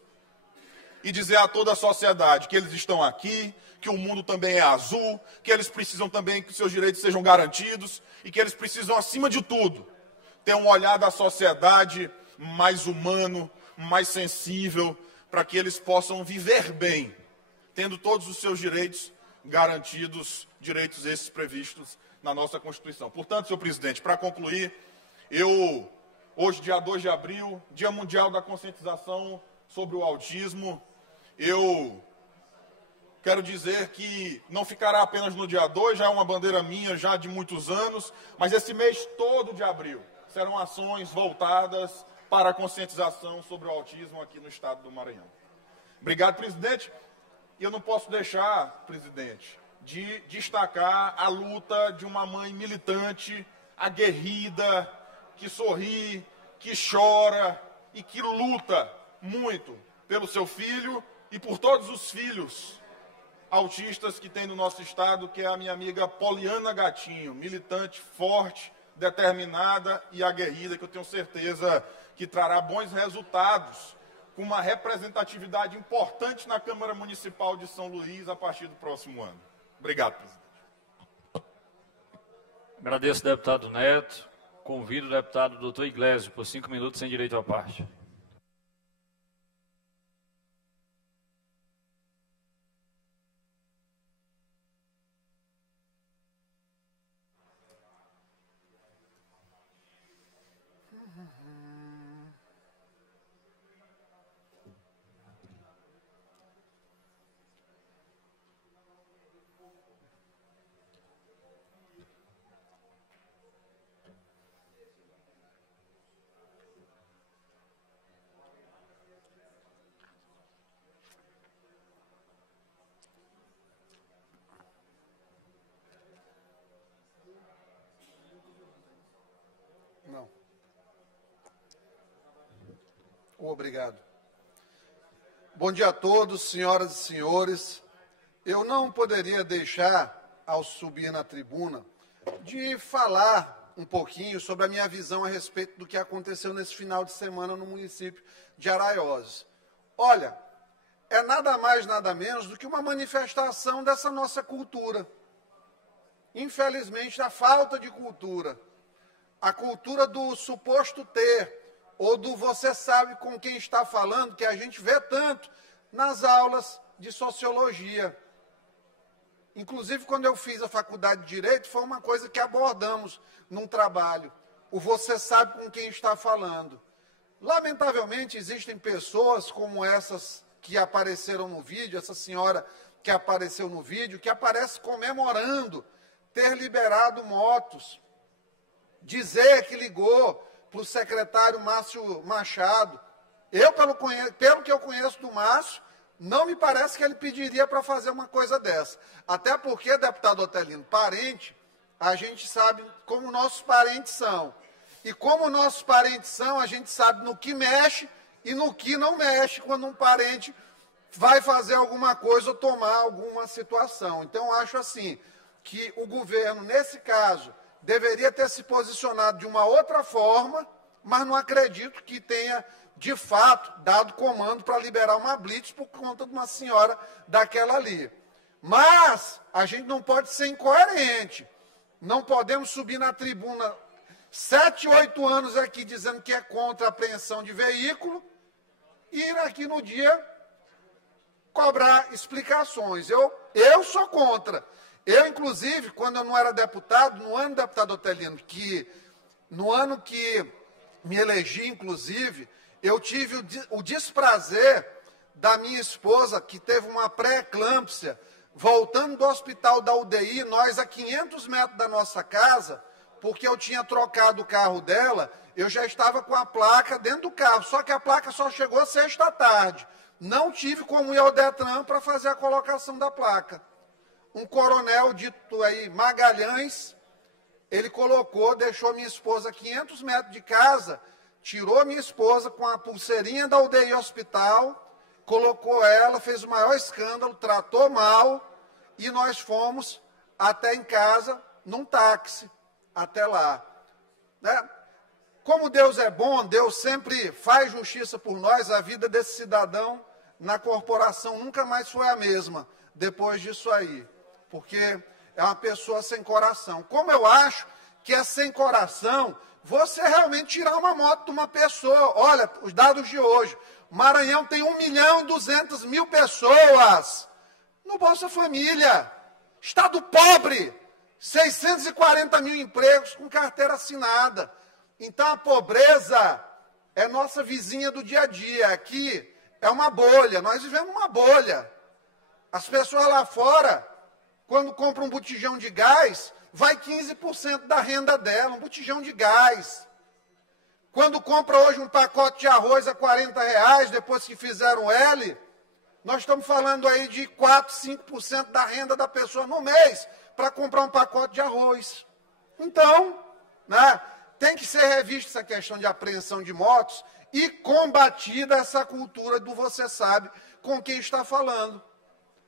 e dizer a toda a sociedade que eles estão aqui, que o mundo também é azul, que eles precisam também que seus direitos sejam garantidos, e que eles precisam, acima de tudo, ter um olhar da sociedade mais humano, mais sensível, para que eles possam viver bem, tendo todos os seus direitos garantidos, direitos esses previstos na nossa Constituição. Portanto, senhor presidente, para concluir, hoje, dia 2 de abril, Dia Mundial da Conscientização sobre o Autismo, eu quero dizer que não ficará apenas no dia 2, já é uma bandeira minha já de muitos anos, mas esse mês todo de abril serão ações voltadas para a conscientização sobre o autismo aqui no estado do Maranhão. Obrigado, presidente. E eu não posso deixar, presidente, de destacar a luta de uma mãe militante, aguerrida, que sorri, que chora e que luta muito pelo seu filho e por todos os filhos autistas que tem no nosso estado, que é a minha amiga Poliana Gatinho, militante forte, determinada e aguerrida, que eu tenho certeza que trará bons resultados, com uma representatividade importante na Câmara Municipal de São Luís a partir do próximo ano. Obrigado, presidente. Agradeço, deputado Neto. Convido o deputado doutor Iglesias por 5 minutos sem direito à parte. Não. Obrigado. Bom dia a todos, senhoras e senhores. Eu não poderia deixar, ao subir na tribuna, de falar um pouquinho sobre a minha visão a respeito do que aconteceu nesse final de semana no município de Araioses. Olha, é nada mais, nada menos do que uma manifestação dessa nossa cultura. Infelizmente, a falta de cultura. A cultura do suposto ter, ou do você sabe com quem está falando, que a gente vê tanto nas aulas de sociologia. Inclusive, quando eu fiz a faculdade de Direito, foi uma coisa que abordamos num trabalho. O você sabe com quem está falando. Lamentavelmente, existem pessoas como essas que apareceram no vídeo, essa senhora que apareceu no vídeo, que aparece comemorando ter liberado motos, dizer que ligou para o secretário Márcio Machado. Eu, pelo que eu conheço do Márcio, não me parece que ele pediria para fazer uma coisa dessa. Até porque, deputado Otelino, parente, a gente sabe como nossos parentes são. E como nossos parentes são, a gente sabe no que mexe e no que não mexe quando um parente vai fazer alguma coisa ou tomar alguma situação. Então, eu acho assim, que o governo, nesse caso, deveria ter se posicionado de uma outra forma, mas não acredito que tenha, de fato, dado comando para liberar uma blitz por conta de uma senhora daquela ali. Mas a gente não pode ser incoerente. Não podemos subir na tribuna 7, 8 anos aqui dizendo que é contra a apreensão de veículo e ir aqui no dia cobrar explicações. Eu sou contra. Eu, inclusive, quando eu não era deputado, no ano, deputado Otelino, no ano que me elegi, inclusive, eu tive o desprazer da minha esposa, que teve uma pré-eclâmpsia, voltando do hospital da UDI, nós a 500 metros da nossa casa, porque eu tinha trocado o carro dela, eu já estava com a placa dentro do carro, só que a placa só chegou sexta à tarde. Não tive como ir ao Detran para fazer a colocação da placa. Um coronel dito aí, Magalhães, ele colocou, deixou minha esposa a 500 metros de casa, tirou minha esposa com a pulseirinha da UDI hospital, colocou ela, fez o maior escândalo, tratou mal, e nós fomos até em casa, num táxi, até lá. Né? Como Deus é bom, Deus sempre faz justiça por nós, a vida desse cidadão na corporação nunca mais foi a mesma, depois disso aí. Porque é uma pessoa sem coração. Como eu acho que é sem coração você realmente tirar uma moto de uma pessoa. Olha, os dados de hoje. O Maranhão tem 1.200.000 pessoas no Bolsa Família. Estado pobre. 640 mil empregos com carteira assinada. Então a pobreza é nossa vizinha do dia a dia. Aqui é uma bolha. Nós vivemos uma bolha. As pessoas lá fora, quando compram um botijão de gás, vai 15% da renda dela, um botijão de gás. Quando compra hoje um pacote de arroz a R$40, depois que fizeram o L, nós estamos falando aí de 4, 5% da renda da pessoa no mês para comprar um pacote de arroz. Então, né, tem que ser revista essa questão de apreensão de motos e combatida essa cultura do você sabe com quem está falando.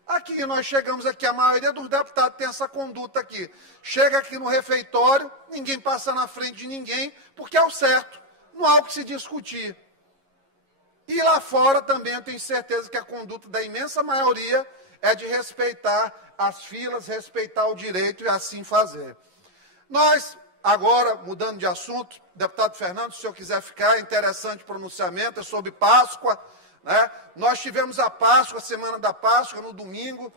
Aqui, nós chegamos aqui, a maioria dos deputados tem essa conduta aqui. Chega aqui no refeitório, ninguém passa na frente de ninguém, porque é o certo. Não há o que se discutir. E lá fora também eu tenho certeza que a conduta da imensa maioria é de respeitar as filas, respeitar o direito e assim fazer. Nós, agora, mudando de assunto, deputado Fernando, se o senhor quiser ficar, é interessante o pronunciamento, é sobre Páscoa. Né? Nós tivemos a Páscoa, a Semana da Páscoa, no domingo.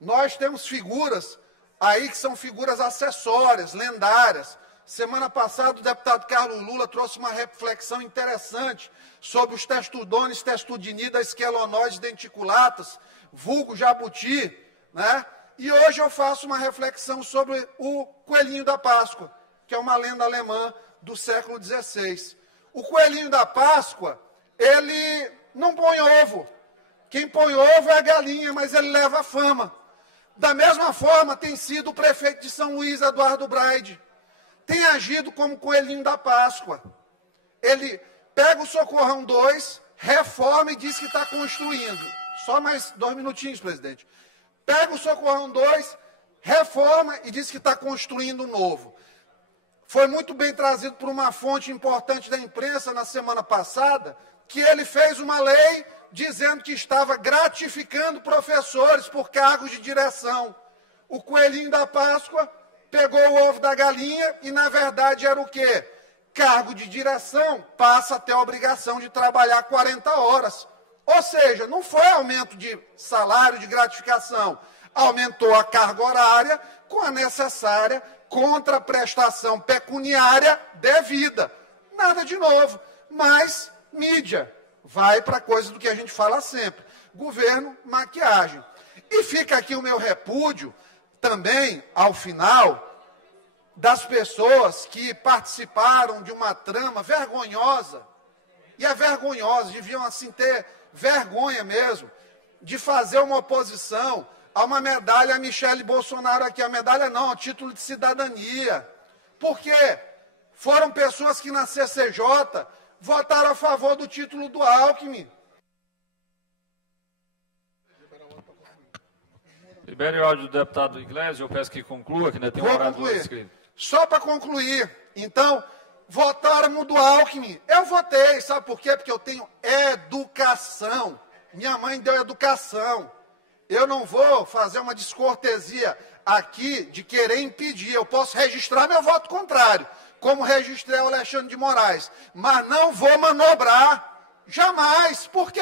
Nós temos figuras aí que são figuras acessórias, lendárias. Semana passada, o deputado Carlos Lula trouxe uma reflexão interessante sobre os testudones, testudinidas, esquelonóides, denticulatas, vulgo jabuti. Né? E hoje eu faço uma reflexão sobre o coelhinho da Páscoa, que é uma lenda alemã do século XVI. O coelhinho da Páscoa, ele não põe ovo. Quem põe ovo é a galinha, mas ele leva a fama. Da mesma forma tem sido o prefeito de São Luís, Eduardo Braide. tem agido como coelhinho da Páscoa. Ele pega o Socorrão 2, reforma e diz que está construindo. Só mais 2 minutinhos, presidente. Pega o Socorrão 2, reforma e diz que está construindo um novo. Foi muito bem trazido por uma fonte importante da imprensa na semana passada, que ele fez uma lei dizendo que estava gratificando professores por cargos de direção. O coelhinho da Páscoa pegou o ovo da galinha e, na verdade, era o quê? Cargo de direção passa a ter a obrigação de trabalhar 40 horas. Ou seja, não foi aumento de salário, de gratificação. Aumentou a carga horária com a necessária contraprestação pecuniária devida. Nada de novo, mas mídia. Vai para coisa do que a gente fala sempre. Governo, maquiagem. E fica aqui o meu repúdio também, ao final, das pessoas que participaram de uma trama vergonhosa. E é vergonhosa, deviam assim ter vergonha mesmo, de fazer uma oposição a uma medalha a Michele Bolsonaro aqui. A medalha não, a título de cidadania. Por quê? Foram pessoas que na CCJ votaram a favor do título do Alckmin. Libere o áudio do deputado Iglesias, eu peço que conclua, que ainda tem um orador inscrito. Só para concluir, então, votaram no do Alckmin. Eu votei, sabe por quê? Porque eu tenho educação. Minha mãe deu educação. Eu não vou fazer uma descortesia aqui de querer impedir. Eu posso registrar meu voto contrário, como registrei o Alexandre de Moraes. Mas não vou manobrar. Jamais. Por quê?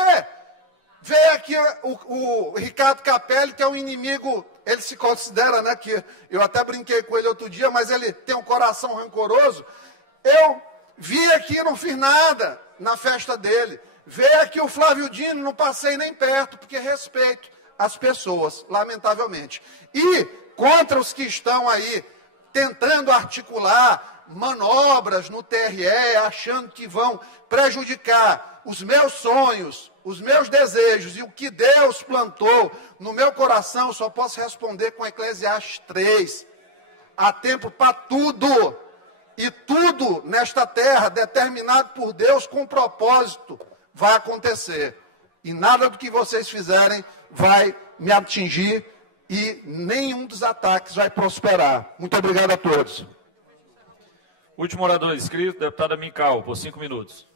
Veio aqui o Ricardo Capelli, que é um inimigo, ele se considera, né, que eu até brinquei com ele outro dia, mas ele tem um coração rancoroso. Eu vi aqui, não fiz nada na festa dele. Veio aqui o Flávio Dino, não passei nem perto, porque respeito as pessoas, lamentavelmente. E contra os que estão aí tentando articular manobras no TRE, achando que vão prejudicar os meus sonhos, os meus desejos e o que Deus plantou no meu coração, eu só posso responder com Eclesiastes 3. Há tempo para tudo. E tudo nesta terra, determinado por Deus com propósito, vai acontecer. E nada do que vocês fizerem vai me atingir e nenhum dos ataques vai prosperar. Muito obrigado a todos. Último orador inscrito, deputada Mical, por 5 minutos.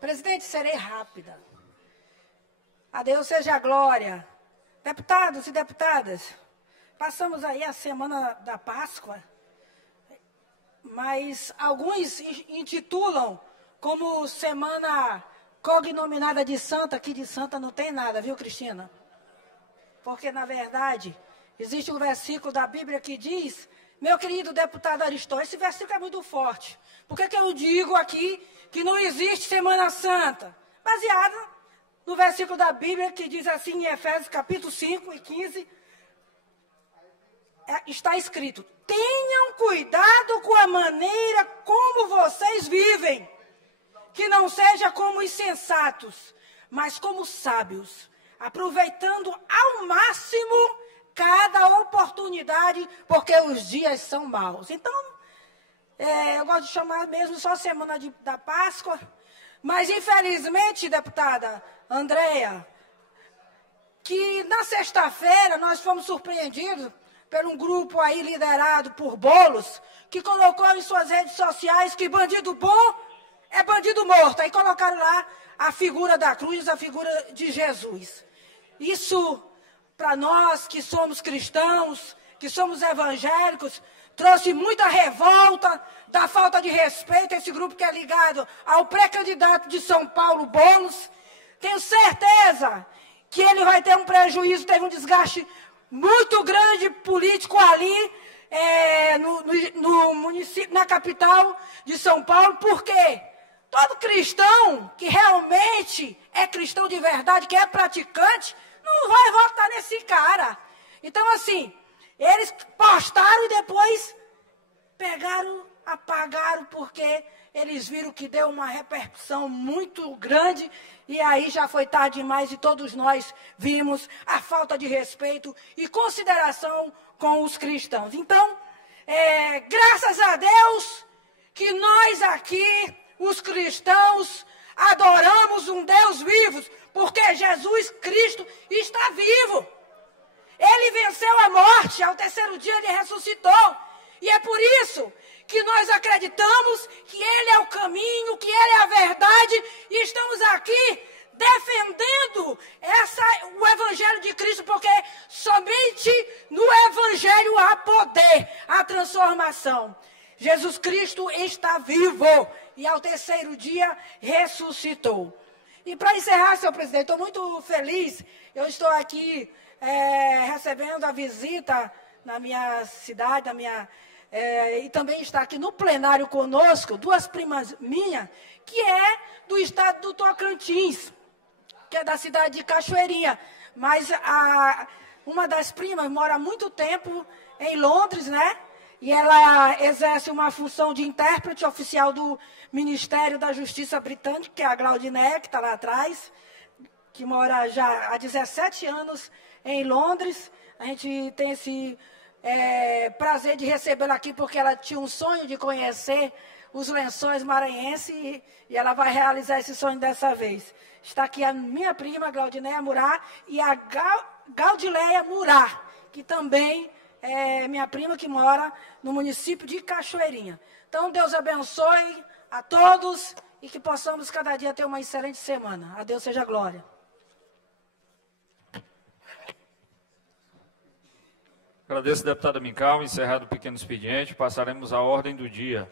Presidente, serei rápida. A Deus seja a glória. Deputados e deputadas, passamos aí a semana da Páscoa, mas alguns intitulam como semana cognominada de santa, que de santa não tem nada, viu, Cristina? Porque, na verdade, existe um versículo da Bíblia que diz, meu querido deputado Aristóteles, esse versículo é muito forte. Por que eu digo aqui que não existe Semana Santa? Baseado no versículo da Bíblia que diz assim, em Efésios capítulo 5 e 15, está escrito, tenham cuidado com a maneira como vocês vivem, que não seja como insensatos, mas como sábios, aproveitando ao máximo cada oportunidade, porque os dias são maus. Então, eu gosto de chamar mesmo só semana da Páscoa, mas infelizmente, deputada Andréia, que na sexta-feira nós fomos surpreendidos por um grupo aí liderado por Boulos, que colocou em suas redes sociais que bandido bom é bandido morto. Aí colocaram lá a figura da cruz, a figura de Jesus. Isso, para nós que somos cristãos, que somos evangélicos, trouxe muita revolta, da falta de respeito a esse grupo que é ligado ao pré-candidato de São Paulo, Boulos. Tenho certeza que ele vai ter um prejuízo, teve um desgaste muito grande político ali no município, na capital de São Paulo, porque todo cristão que realmente é cristão de verdade, que é praticante, não vai votar nesse cara. Então, assim, eles postaram e depois pegaram, apagaram, porque eles viram que deu uma repercussão muito grande e aí já foi tarde demais e todos nós vimos a falta de respeito e consideração com os cristãos. Então, graças a Deus que nós aqui, os cristãos, adoramos um Deus vivo, porque Jesus Cristo está vivo. Ele venceu a morte, ao terceiro dia ele ressuscitou. E é por isso que nós acreditamos que Ele é o caminho, que Ele é a verdade, e estamos aqui defendendo o Evangelho de Cristo, porque somente no Evangelho há poder, há transformação. Jesus Cristo está vivo e ao terceiro dia ressuscitou. E para encerrar, senhor presidente, estou muito feliz, eu estou aqui recebendo a visita na minha cidade, e também está aqui no plenário conosco, duas primas minhas, que é do estado do Tocantins, que é da cidade de Cachoeirinha. Mas uma das primas mora há muito tempo em Londres, né? E ela exerce uma função de intérprete oficial do Ministério da Justiça Britânico, que é a Glaudineia, que está lá atrás, que mora já há 17 anos em Londres. A gente tem esse prazer de recebê-la aqui, porque ela tinha um sonho de conhecer os Lençóis Maranhenses e ela vai realizar esse sonho dessa vez. Está aqui a minha prima, Glaudineia Murá, e a Gaudileia Murá, que também é minha prima, que mora no município de Cachoeirinha. Então, Deus abençoe a todos e que possamos cada dia ter uma excelente semana. A Deus seja a glória. Agradeço, deputada Mincal. Encerrado o pequeno expediente, passaremos à ordem do dia.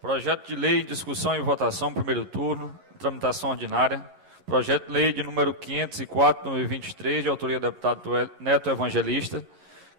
Projeto de lei, discussão e votação, primeiro turno, tramitação ordinária. Projeto de lei de número 504, 2023, de autoria do deputado Neto Evangelista,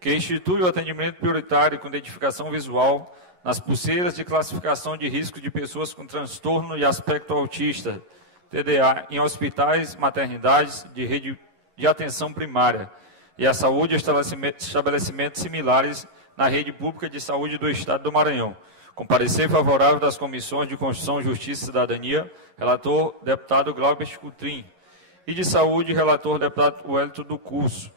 que institui o atendimento prioritário com identificação visual nas pulseiras de classificação de risco de pessoas com transtorno e aspecto autista, TDA, em hospitais, maternidades de rede de atenção primária, e a saúde e estabelecimentos similares na rede pública de saúde do Estado do Maranhão. Com parecer favorável das comissões de Constituição, Justiça e Cidadania, relator, deputado Glauber Coutrin. E de Saúde, relator, deputado Wellington do Curso.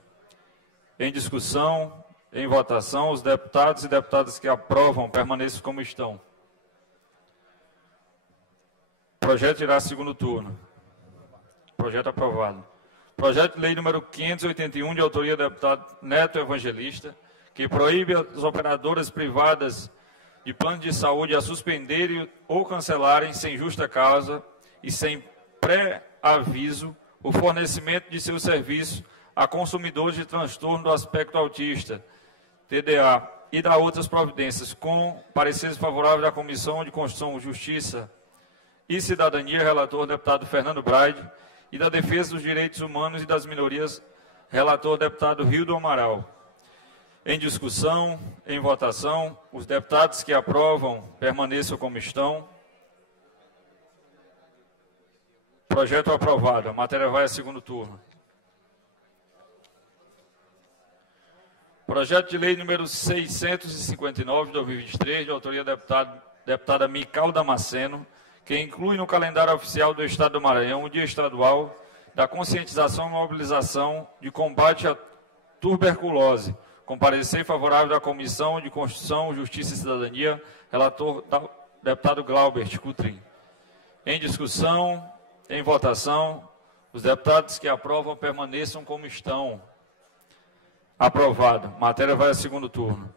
Em discussão, em votação, os deputados e deputadas que aprovam permaneçam como estão. Projeto irá segundo turno. Projeto aprovado. Projeto de lei número 581, de autoria do deputado Neto Evangelista, que proíbe as operadoras privadas de plano de saúde a suspenderem ou cancelarem, sem justa causa e sem pré-aviso, o fornecimento de seu serviço a consumidores de transtorno do aspecto autista, TDA, e da outras providências, com pareceres favoráveis da Comissão de Constituição, Justiça e Cidadania, relator deputado Fernando Braide, e da Defesa dos Direitos Humanos e das Minorias, relator deputado Rildo Amaral. Em discussão, em votação, os deputados que aprovam permaneçam como estão. Projeto aprovado. A matéria vai a segundo turno. Projeto de lei número 659, de 2023, de autoria da deputada Mical Damasceno, que inclui no calendário oficial do Estado do Maranhão o Dia Estadual da Conscientização e Mobilização de Combate à Tuberculose, com parecer favorável da Comissão de Constituição, Justiça e Cidadania, relator deputado Glauber Coutrin. Em discussão, em votação, os deputados que aprovam permaneçam como estão. Aprovado. Matéria vai a segundo turno.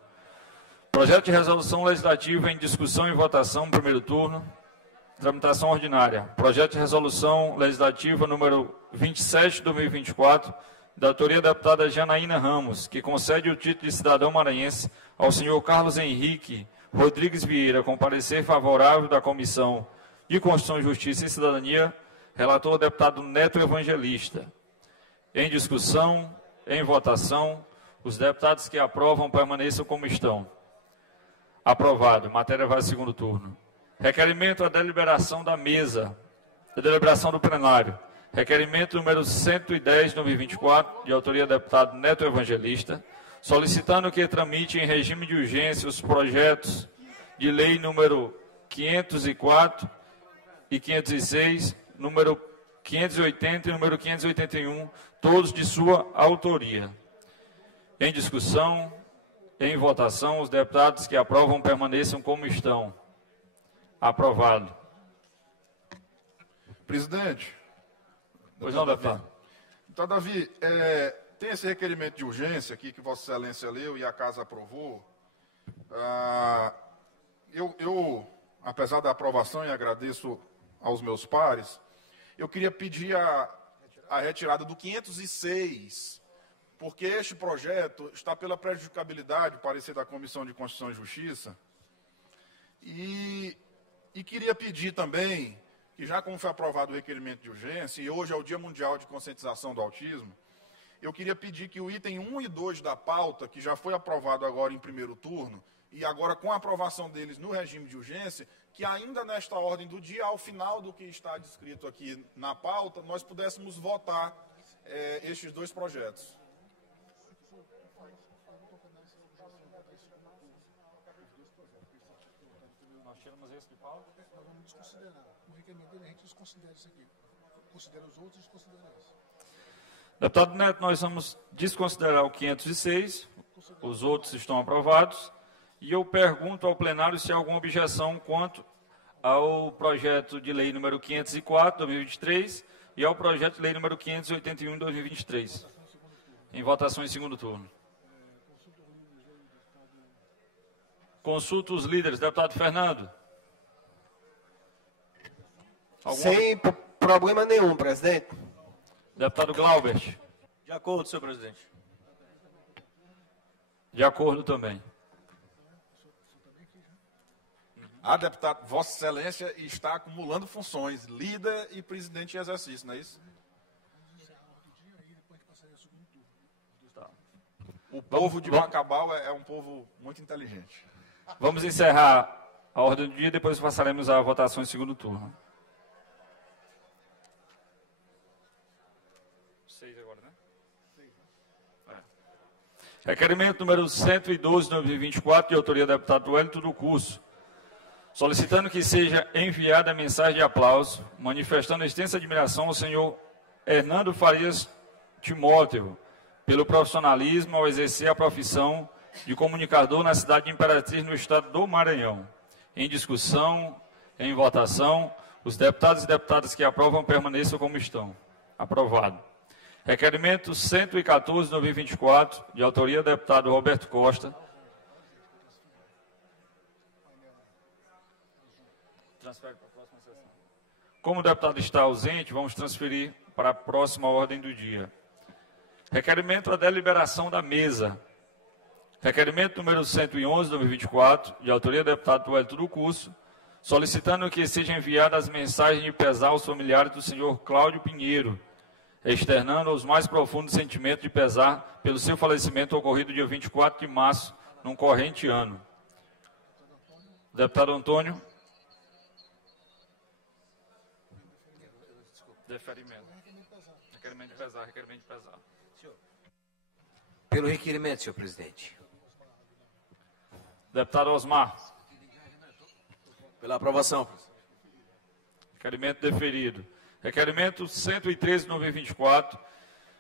Projeto de resolução legislativa em discussão e votação, primeiro turno. Tramitação ordinária. Projeto de resolução legislativa número 27 de 2024, da autoria da deputada Janaína Ramos, que concede o título de cidadão maranhense ao senhor Carlos Henrique Rodrigues Vieira, com parecer favorável da Comissão de Constituição, Justiça e Cidadania, relator o deputado Neto Evangelista. Em discussão, em votação, os deputados que aprovam permaneçam como estão. Aprovado. Matéria vai a segundo turno. Requerimento à deliberação da mesa, da deliberação do plenário. Requerimento número 110, 2024, de autoria do deputado Neto Evangelista, solicitando que tramite em regime de urgência os projetos de lei número 504 e 506, número 580 e número 581, todos de sua autoria. Em discussão, em votação, os deputados que aprovam permaneçam como estão. Aprovado. Presidente. Pois não, deputado. Então, Davi, tem esse requerimento de urgência aqui que Vossa Excelência leu e a Casa aprovou. Eu, apesar da aprovação, e agradeço aos meus pares, eu queria pedir a retirada do 506, porque este projeto está pela prejudicabilidade, parecer da Comissão de Constituição e Justiça, e queria pedir também, que já como foi aprovado o requerimento de urgência, e hoje é o Dia Mundial de Conscientização do Autismo, eu queria pedir que o item 1 e 2 da pauta, que já foi aprovado agora em primeiro turno, e agora com a aprovação deles no regime de urgência, que ainda nesta ordem do dia, ao final do que está descrito aqui na pauta, nós pudéssemos votar estes dois projetos. Nós tiramos esse de pauta, nós vamos desconsiderar. O requerimento dele, a gente desconsidera isso aqui. Considera os outros e desconsidera isso. Deputado Neto, nós vamos desconsiderar o 506, os outros estão aprovados, e eu pergunto ao plenário se há alguma objeção quanto ao projeto de lei número 504, 2023, e ao projeto de lei número 581, 2023. Em votação em segundo turno. Consulta os líderes. Deputado Fernando. Sem problema nenhum, presidente. Deputado Glaubert. De acordo, senhor presidente. De acordo também. Deputado, Vossa Excelência está acumulando funções, líder e presidente em exercício, não é isso? Tá. O povo de Bacabal é um povo muito inteligente. Vamos encerrar a ordem do dia e depois passaremos à votação em segundo turno. 6 agora, né? Requerimento número 112, 2024, de autoria do deputado Wellington do Curso, solicitando que seja enviada a mensagem de aplauso, manifestando extensa admiração ao senhor Hernando Farias Timóteo, pelo profissionalismo ao exercer a profissão de comunicador na cidade de Imperatriz, no estado do Maranhão. Em discussão, em votação, os deputados e deputadas que aprovam permaneçam como estão. Aprovado. Requerimento 114, 2024, de autoria do deputado Roberto Costa. Transfere para a próxima sessão. Como o deputado está ausente, vamos transferir para a próxima ordem do dia. Requerimento da deliberação da mesa. Requerimento número 111, 2024, de autoria do deputado Wellington do Curso, solicitando que sejam enviadas as mensagens de pesar aos familiares do senhor Cláudio Pinheiro, externando os mais profundos sentimentos de pesar pelo seu falecimento ocorrido dia 24 de março, num corrente ano. Deputado Antônio. Deferimento. Requerimento de pesar, requerimento de pesar. Pelo requerimento, senhor presidente. Deputado Osmar. Pela aprovação. Requerimento deferido. Requerimento 113, 2024,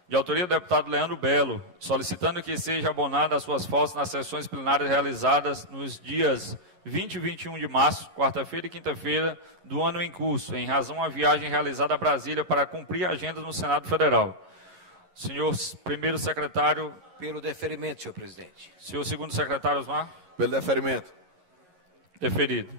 de autoria do deputado Leandro Belo, solicitando que seja abonada as suas faltas nas sessões plenárias realizadas nos dias 20 e 21 de março, quarta-feira e quinta-feira do ano em curso, em razão à viagem realizada a Brasília para cumprir a agenda no Senado Federal. Senhor primeiro secretário... Pelo deferimento, senhor presidente. Senhor segundo secretário Osmar? Pelo deferimento. Deferido.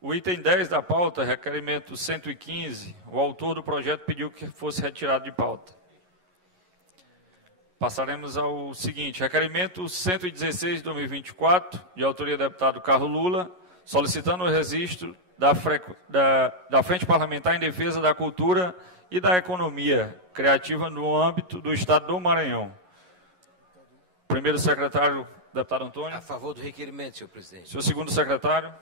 O item 10 da pauta, requerimento 115, o autor do projeto pediu que fosse retirado de pauta. Passaremos ao seguinte, requerimento 116 de 2024, de autoria do deputado Carlos Lula, solicitando o registro da Frente Parlamentar em Defesa da Cultura e da Economia Criativa no âmbito do Estado do Maranhão. Primeiro secretário, deputado Antônio. A favor do requerimento, senhor presidente. Senhor segundo secretário.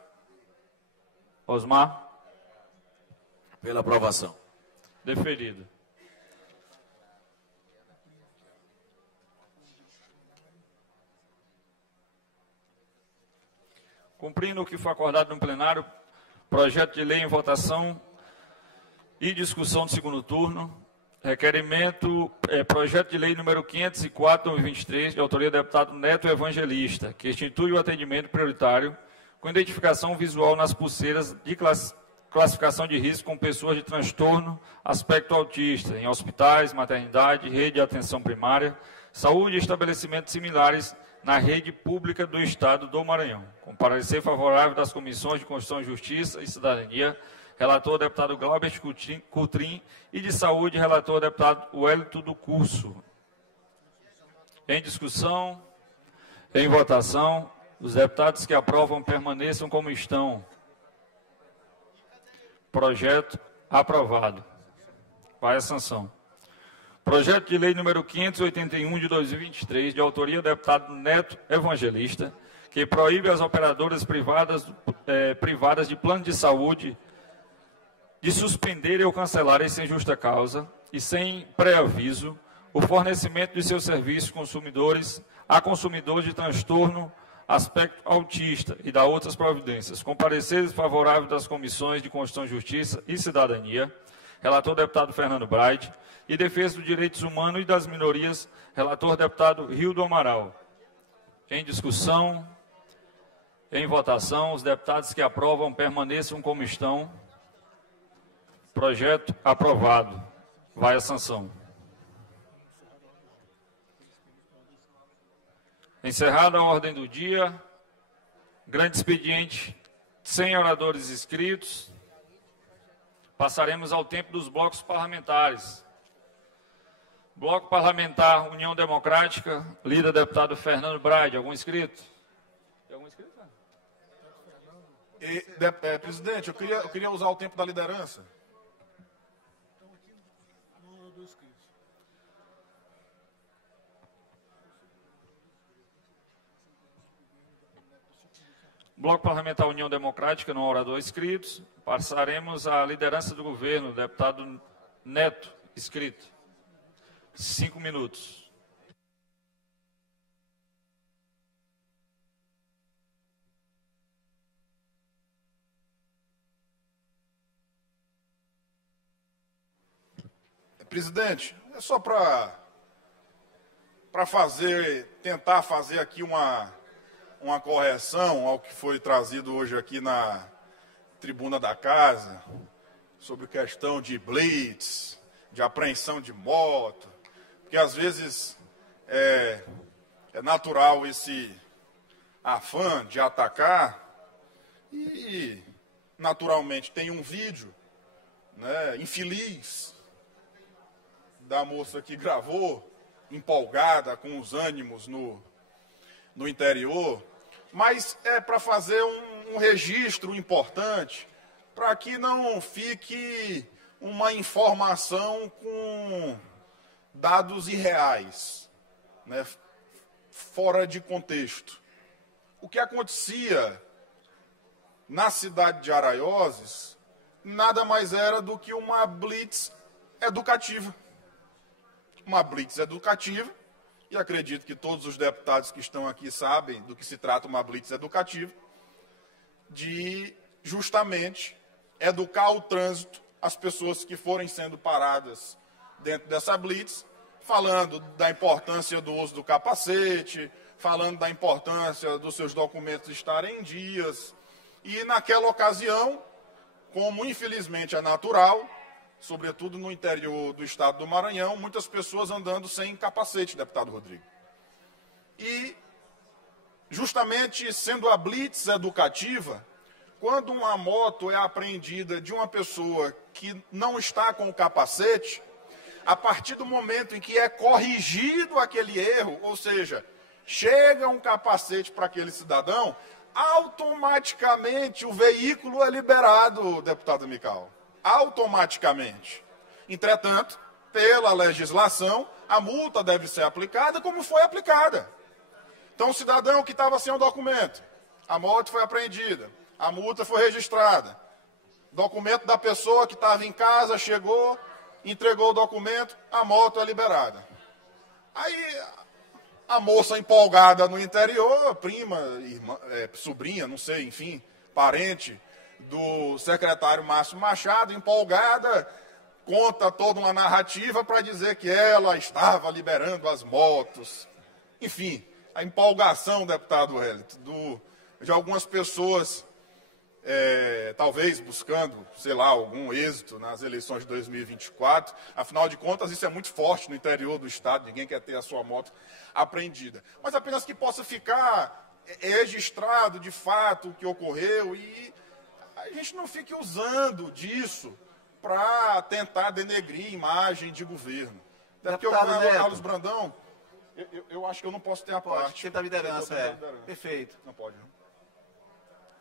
Osmar. Pela aprovação. Deferido. Cumprindo o que foi acordado no plenário, projeto de lei em votação e discussão do segundo turno. Requerimento, projeto de lei número 504/2023, de autoria do deputado Neto Evangelista, que institui o atendimento prioritário com identificação visual nas pulseiras de classificação de risco com pessoas de transtorno aspecto autista, em hospitais, maternidade, rede de atenção primária, saúde e estabelecimentos similares na rede pública do Estado do Maranhão. Com parecer favorável das comissões de Constituição e Justiça e Cidadania, relator deputado Glauber Coutrin, e de Saúde, relator deputado Wellington do Curso. Em discussão, em votação, os deputados que aprovam permaneçam como estão. Projeto aprovado. Vai a sanção. Projeto de lei número 581 de 2023, de autoria do deputado Neto Evangelista, que proíbe às operadoras privadas de plano de saúde de suspenderem ou cancelarem sem justa causa e sem pré-aviso o fornecimento de seus serviços a consumidores de transtorno aspecto autista e da outras providências, com pareceres favoráveis das comissões de Constituição e Justiça e Cidadania, relator deputado Fernando Braide, e Defesa dos Direitos Humanos e das Minorias, relator deputado Rildo Amaral. Em discussão, em votação, os deputados que aprovam permaneçam como estão. Projeto aprovado. Vai a sanção. Encerrada a ordem do dia, grande expediente, sem oradores inscritos, passaremos ao tempo dos blocos parlamentares. Bloco Parlamentar União Democrática, líder deputado Fernando Braide. Algum inscrito? Tem algum inscrito? Presidente, eu queria usar o tempo da liderança. Bloco Parlamentar União Democrática, não orador inscritos. Passaremos à liderança do governo, deputado Neto, inscrito. 5 minutos. Presidente, é só para tentar fazer aqui uma correção ao que foi trazido hoje aqui na tribuna da casa, sobre questão de blitz, de apreensão de moto, porque às vezes é natural esse afã de atacar e naturalmente tem um vídeo, né, infeliz da moça que gravou, empolgada com os ânimos no interior, mas é para fazer um registro importante, para que não fique uma informação com dados irreais, né, fora de contexto. O que acontecia na cidade de Araioses nada mais era do que uma blitz educativa. Uma blitz educativa, e acredito que todos os deputados que estão aqui sabem do que se trata uma blitz educativa, de justamente educar o trânsito, as pessoas que forem sendo paradas dentro dessa blitz, falando da importância do uso do capacete, falando da importância dos seus documentos estarem em dias. E naquela ocasião, como infelizmente é natural, sobretudo no interior do estado do Maranhão, muitas pessoas andando sem capacete, deputado Rodrigo. E, justamente sendo a blitz educativa, quando uma moto é apreendida de uma pessoa que não está com o capacete, a partir do momento em que é corrigido aquele erro, ou seja, chega um capacete para aquele cidadão, automaticamente o veículo é liberado, deputado Mical. Automaticamente. Entretanto, pela legislação, a multa deve ser aplicada como foi aplicada. Então, o cidadão que estava sem o documento, a moto foi apreendida, a multa foi registrada, Documento da pessoa que estava em casa, chegou, entregou o documento, a moto é liberada. Aí a moça empolgada no interior, prima, irmã, sobrinha, não sei, enfim, parente do secretário Márcio Machado, empolgada, conta toda uma narrativa para dizer que ela estava liberando as motos. Enfim, a empolgação, deputado Wellington, de algumas pessoas, talvez buscando, sei lá, algum êxito nas eleições de 2024. Afinal de contas, isso é muito forte no interior do estado, ninguém quer ter a sua moto apreendida. Mas apenas que possa ficar registrado de fato o que ocorreu e a gente não fique usando disso para tentar denegrir a imagem de governo. Porque o Carlos Brandão, eu acho que eu não posso ter a parte. Tenta a liderança, Perfeito. Não pode, não.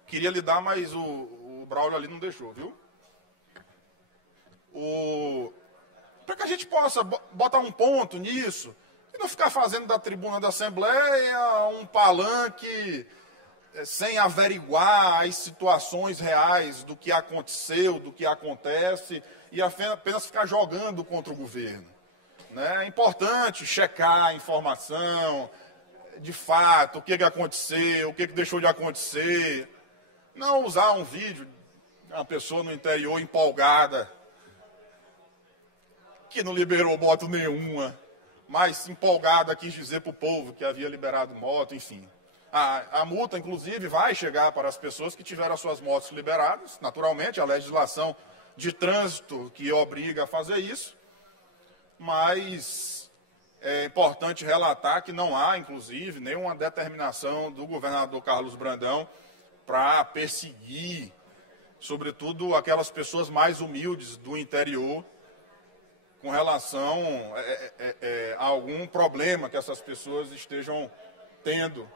Queria lhe dar, mas o Braulio ali não deixou, viu? Para que a gente possa botar um ponto nisso e não ficar fazendo da tribuna da Assembleia um palanque sem averiguar as situações reais do que aconteceu, do que acontece, e apenas ficar jogando contra o governo. Né? É importante checar a informação, de fato, o que aconteceu, o que deixou de acontecer. Não usar um vídeo de uma pessoa no interior empolgada, que não liberou moto nenhuma, mas empolgada quis dizer para o povo que havia liberado moto, enfim. A multa, inclusive, vai chegar para as pessoas que tiveram as suas motos liberadas. Naturalmente, a legislação de trânsito que obriga a fazer isso. Mas é importante relatar que não há, inclusive, nenhuma determinação do governador Carlos Brandão para perseguir, sobretudo, aquelas pessoas mais humildes do interior com relação a algum problema que essas pessoas estejam tendo,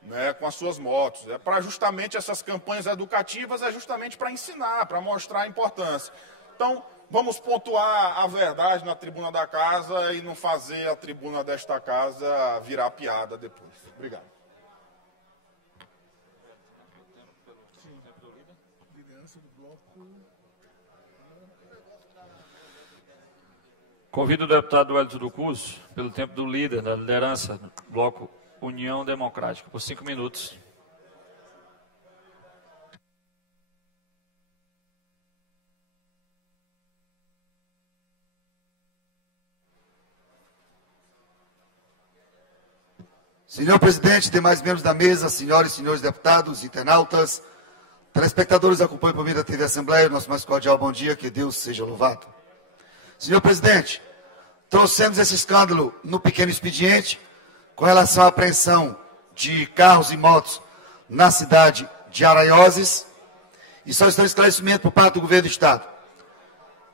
né, com as suas motos. É para justamente essas campanhas educativas, é justamente para ensinar, para mostrar a importância. Então, vamos pontuar a verdade na tribuna da casa e não fazer a tribuna desta casa virar piada depois. Obrigado. Convido o deputado Wellington do Curso, pelo tempo do líder da liderança do Bloco União Democrática, por 5 minutos. Senhor presidente, demais membros da mesa, senhoras e senhores deputados, internautas, telespectadores que acompanham por meio da TV Assembleia, nosso mais cordial bom dia, que Deus seja louvado. Senhor presidente, trouxemos esse escândalo no pequeno expediente com relação à apreensão de carros e motos na cidade de Araioses e só está um esclarecimento por parte do governo do Estado.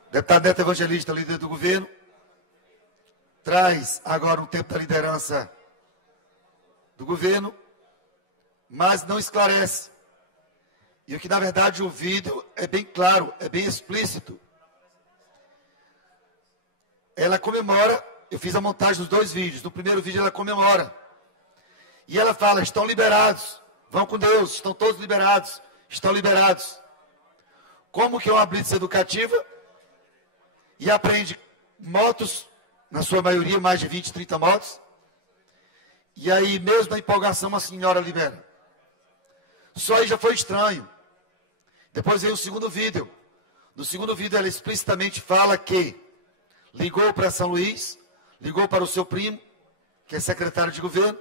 O deputado Neto Evangelista, líder do governo, traz agora um tempo da liderança do governo, mas não esclarece. E o que, na verdade, o vídeo é bem claro, é bem explícito. Ela comemora, eu fiz a montagem dos 2 vídeos. No primeiro vídeo ela comemora. E ela fala, estão liberados, vão com Deus, estão todos liberados, estão liberados. Como que é uma blitz educativa? E apreende motos, na sua maioria, mais de 20, 30 motos. E aí, mesmo na empolgação, a senhora libera. Só aí já foi estranho. Depois veio o segundo vídeo. No segundo vídeo ela explicitamente fala que ligou para São Luís, ligou para o seu primo, que é secretário de governo,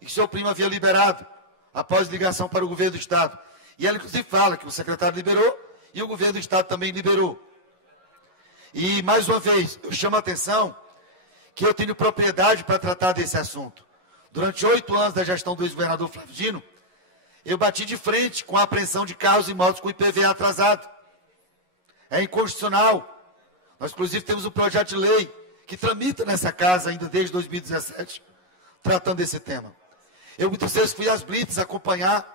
e que seu primo havia liberado, após ligação para o governo do Estado. E ela, inclusive, fala que o secretário liberou e o governo do Estado também liberou. E, mais uma vez, eu chamo a atenção que eu tenho propriedade para tratar desse assunto. Durante 8 anos da gestão do ex-governador Flávio Dino, eu bati de frente com a apreensão de carros e motos com IPVA atrasado. É inconstitucional. Nós, inclusive, temos um projeto de lei que tramita nessa casa ainda desde 2017, tratando desse tema. Eu, muitas vezes, fui às blitz acompanhar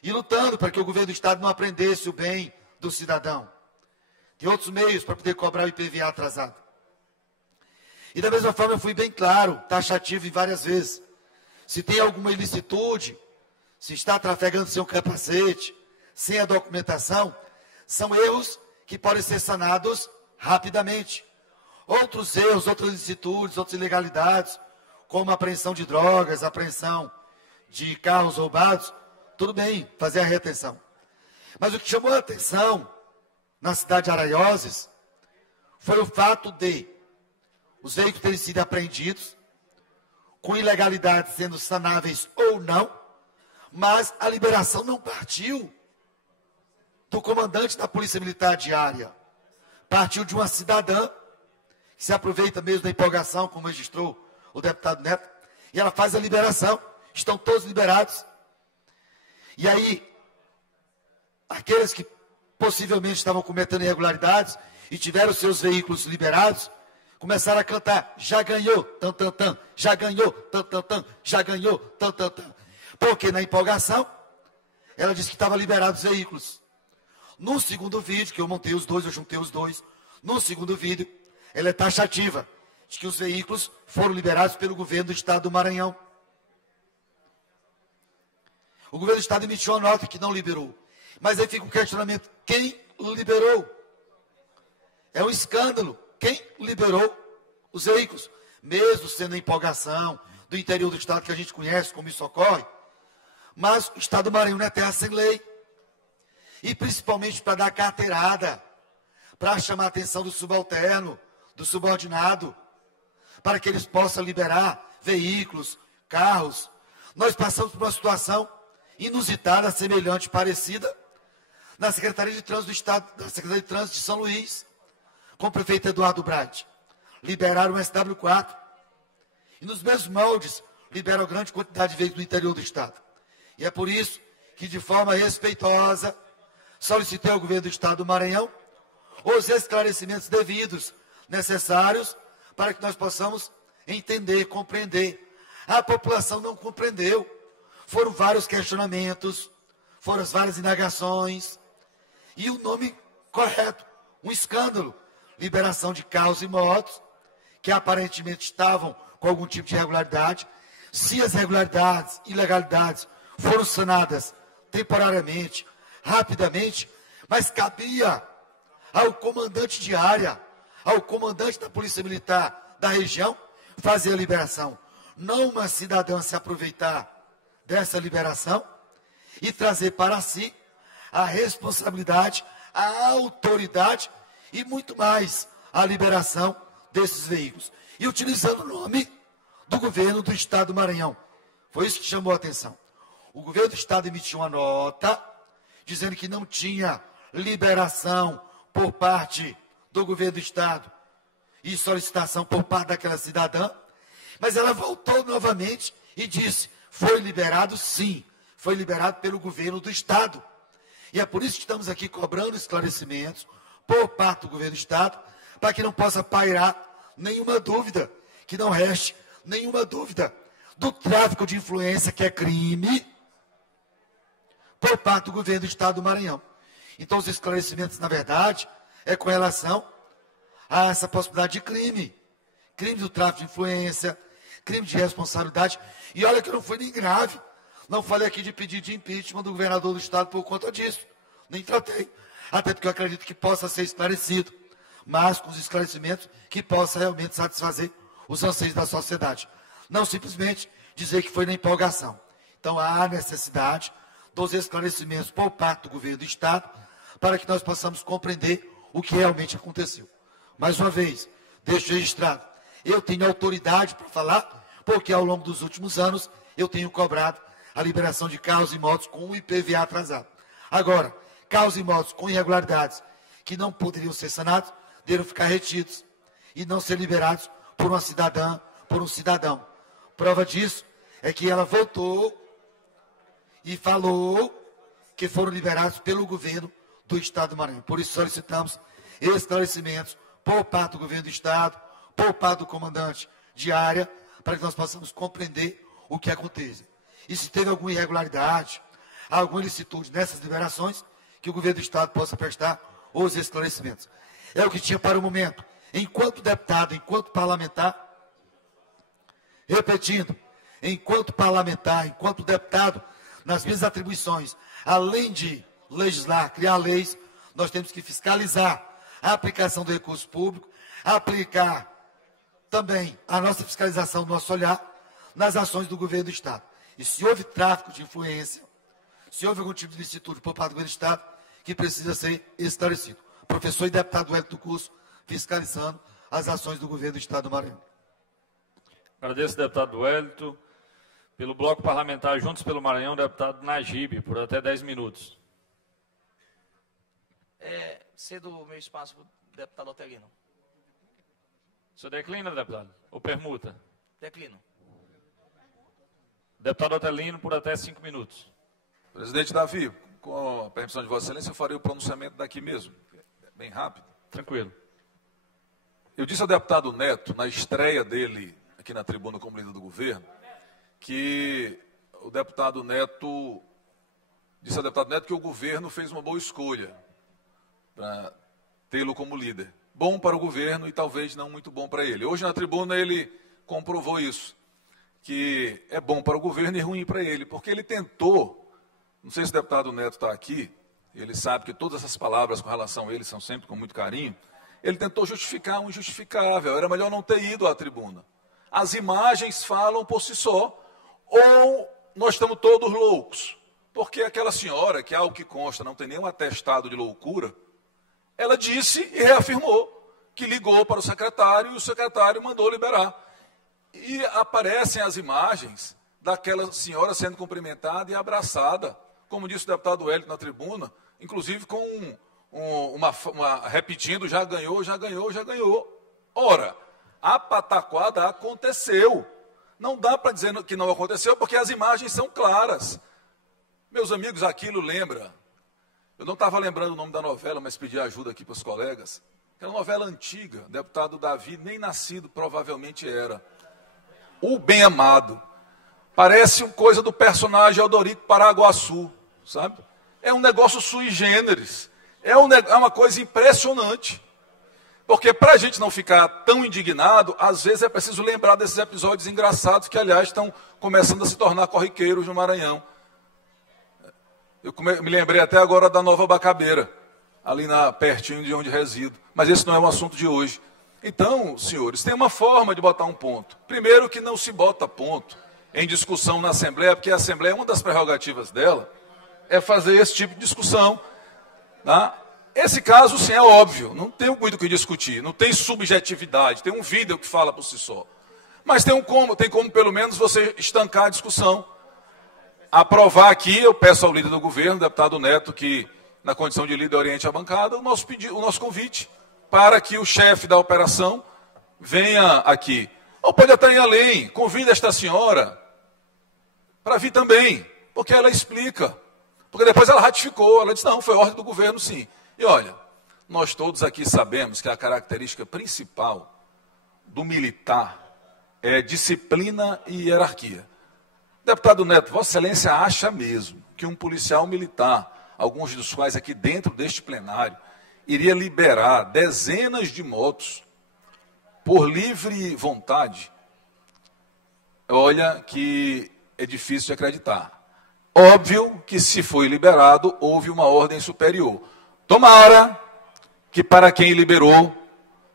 e lutando para que o governo do Estado não apreendesse o bem do cidadão. Tem outros meios para poder cobrar o IPVA atrasado. E, da mesma forma, eu fui bem claro, taxativo em várias vezes. Se tem alguma ilicitude, se está trafegando sem um capacete, sem a documentação, São erros que podem ser sanados rapidamente. Outros erros, outras ilicitudes, outras ilegalidades, como apreensão de drogas, apreensão de carros roubados, tudo bem, fazer a retenção. Mas o que chamou a atenção na cidade de Araioses foi o fato de os veículos terem sido apreendidos, com ilegalidades sendo sanáveis ou não, mas a liberação não partiu do comandante da Polícia Militar Diária. Partiu de uma cidadã, que se aproveita mesmo da empolgação, como registrou o deputado Neto, e ela faz a liberação. Estão todos liberados. E aí, aqueles que possivelmente estavam cometendo irregularidades e tiveram seus veículos liberados, começaram a cantar: já ganhou, tan, tan, tan, já ganhou, tan, tan, tan, já ganhou, tan, tan, tan. Porque na empolgação, ela disse que estava liberado os veículos. No segundo vídeo, que eu montei os dois, eu juntei os dois, no segundo vídeo, ela é taxativa de que os veículos foram liberados pelo governo do estado do Maranhão. O governo do estado emitiu uma nota que não liberou. Mas aí fica o questionamento: quem liberou? É um escândalo. Quem liberou os veículos? Mesmo sendo a empolgação do interior do estado que a gente conhece, como isso ocorre, mas o estado do Maranhão não é terra sem lei. E principalmente para dar carteirada, para chamar a atenção do subalterno, do subordinado, para que eles possam liberar veículos, carros. Nós passamos por uma situação inusitada, semelhante, parecida, na Secretaria de Trânsito do Estado, da Secretaria de Trânsito de São Luís, com o prefeito Eduardo Brade. Liberaram o SW4. E nos mesmos moldes, liberam grande quantidade de veículos do interior do Estado. E é por isso que, de forma respeitosa, solicitei ao governo do Estado do Maranhão os esclarecimentos devidos, necessários, para que nós possamos entender, compreender. A população não compreendeu. Foram vários questionamentos, foram várias indagações, e o nome correto, um escândalo: liberação de carros e motos, que aparentemente estavam com algum tipo de irregularidade. Se as irregularidades, ilegalidades foram sanadas temporariamente, rapidamente, mas cabia ao comandante de área, ao comandante da Polícia Militar da região, fazer a liberação. Não uma cidadã se aproveitar dessa liberação e trazer para si a responsabilidade, a autoridade e muito mais a liberação desses veículos. E utilizando o nome do governo do estado do Maranhão. Foi isso que chamou a atenção. O governo do estado emitiu uma nota dizendo que não tinha liberação por parte do governo do estado e solicitação por parte daquela cidadã, mas ela voltou novamente e disse: foi liberado sim, foi liberado pelo governo do estado. E é por isso que estamos aqui cobrando esclarecimentos por parte do governo do estado, para que não possa pairar nenhuma dúvida, que não reste nenhuma dúvida do tráfico de influência, que é crime, por parte do governo do estado do Maranhão. Então, os esclarecimentos, na verdade, é com relação a essa possibilidade de crime. Crime do tráfico de influência, crime de responsabilidade. E olha que não foi nem grave. Não falei aqui de pedido de impeachment do governador do estado por conta disso. Nem tratei. Até porque eu acredito que possa ser esclarecido, mas com os esclarecimentos que possa realmente satisfazer os anseios da sociedade. Não simplesmente dizer que foi na empolgação. Então, há necessidade dos esclarecimentos por parte do governo do estado, para que nós possamos compreender o que realmente aconteceu. Mais uma vez, deixo registrado, eu tenho autoridade para falar, porque ao longo dos últimos anos eu tenho cobrado a liberação de carros e motos com o IPVA atrasado. Agora, carros e motos com irregularidades que não poderiam ser sanados, devem ficar retidos e não ser liberados por uma cidadã, por um cidadão. Prova disso é que ela voltou e falou que foram liberados pelo governo do estado do Maranhão. Por isso solicitamos esclarecimentos por parte do governo do estado, por parte do comandante de área, para que nós possamos compreender o que acontece. E se teve alguma irregularidade, alguma ilicitude nessas liberações, que o governo do estado possa prestar os esclarecimentos. É o que tinha para o momento. Enquanto deputado, enquanto parlamentar, repetindo, enquanto parlamentar, enquanto deputado, nas minhas atribuições, além de legislar, criar leis, Nós temos que fiscalizar a aplicação do recurso público, aplicar também a nossa fiscalização, o nosso olhar nas ações do governo do Estado. E se houve tráfico de influência, se houve algum tipo de licitude por parte do governo do Estado, que precisa ser esclarecido. Professor e deputado Wellington do Curso, fiscalizando as ações do governo do Estado do Maranhão. Agradeço, deputado Wellington. Pelo bloco parlamentar Juntos pelo Maranhão, deputado Najib, por até 10 minutos. Cedo o meu espaço para o deputado Otelino. O senhor declina, deputado? Ou permuta? Declino. Deputado Otelino, por até 5 minutos. Presidente Davi, com a permissão de Vossa Excelência, eu farei o pronunciamento daqui mesmo, bem rápido. Tranquilo. Eu disse ao deputado Neto, na estreia dele aqui na tribuna como líder do governo, que o deputado Neto disse ao deputado Neto que o governo fez uma boa escolha para tê-lo como líder. Bom para o governo e talvez não muito bom para ele. Hoje na tribuna ele comprovou isso, que é bom para o governo e ruim para ele, porque ele tentou, não sei se o deputado Neto está aqui, ele sabe que todas essas palavras com relação a ele são sempre com muito carinho, ele tentou justificar o injustificável, era melhor não ter ido à tribuna. As imagens falam por si só, ou nós estamos todos loucos, porque aquela senhora, que ao que consta não tem nenhum atestado de loucura, ela disse e reafirmou que ligou para o secretário e o secretário mandou liberar. E aparecem as imagens daquela senhora sendo cumprimentada e abraçada, como disse o deputado Wellington na tribuna, inclusive com repetindo, já ganhou, já ganhou, já ganhou. Ora, a pataquada aconteceu. Não dá para dizer que não aconteceu, porque as imagens são claras. Meus amigos, aquilo lembra. Eu não estava lembrando o nome da novela, mas pedi ajuda aqui para os colegas. Aquela novela antiga, o deputado Davi, nem nascido provavelmente era. O Bem Amado. Parece uma coisa do personagem Aldorico Paraguaçu, sabe? É um negócio sui generis. É uma coisa impressionante. Porque para a gente não ficar tão indignado, às vezes é preciso lembrar desses episódios engraçados que, aliás, estão começando a se tornar corriqueiros no Maranhão. Eu me lembrei até agora da Nova Bacabeira, ali pertinho de onde resido. Mas esse não é o assunto de hoje. Então, senhores, tem uma forma de botar um ponto. Primeiro que não se bota ponto em discussão na Assembleia, porque a Assembleia, uma das prerrogativas dela, é fazer esse tipo de discussão. Tá? Esse caso, sim, é óbvio, não tem muito o que discutir, não tem subjetividade, tem um vídeo que fala por si só. Mas tem como pelo menos você estancar a discussão. Aprovar aqui, eu peço ao líder do governo, deputado Neto, que na condição de líder oriente a bancada, o nosso convite para que o chefe da operação venha aqui. Ou pode até ir além, convida esta senhora para vir também, porque ela explica. Porque depois ela ratificou, ela disse, não, foi ordem do governo, sim. E olha, nós todos aqui sabemos que a característica principal do militar é disciplina e hierarquia. Deputado Neto, Vossa Excelência acha mesmo que um policial militar, alguns dos quais aqui dentro deste plenário, iria liberar dezenas de motos por livre vontade? Olha que é difícil de acreditar. Óbvio que se foi liberado, houve uma ordem superior. Tomara que para quem liberou,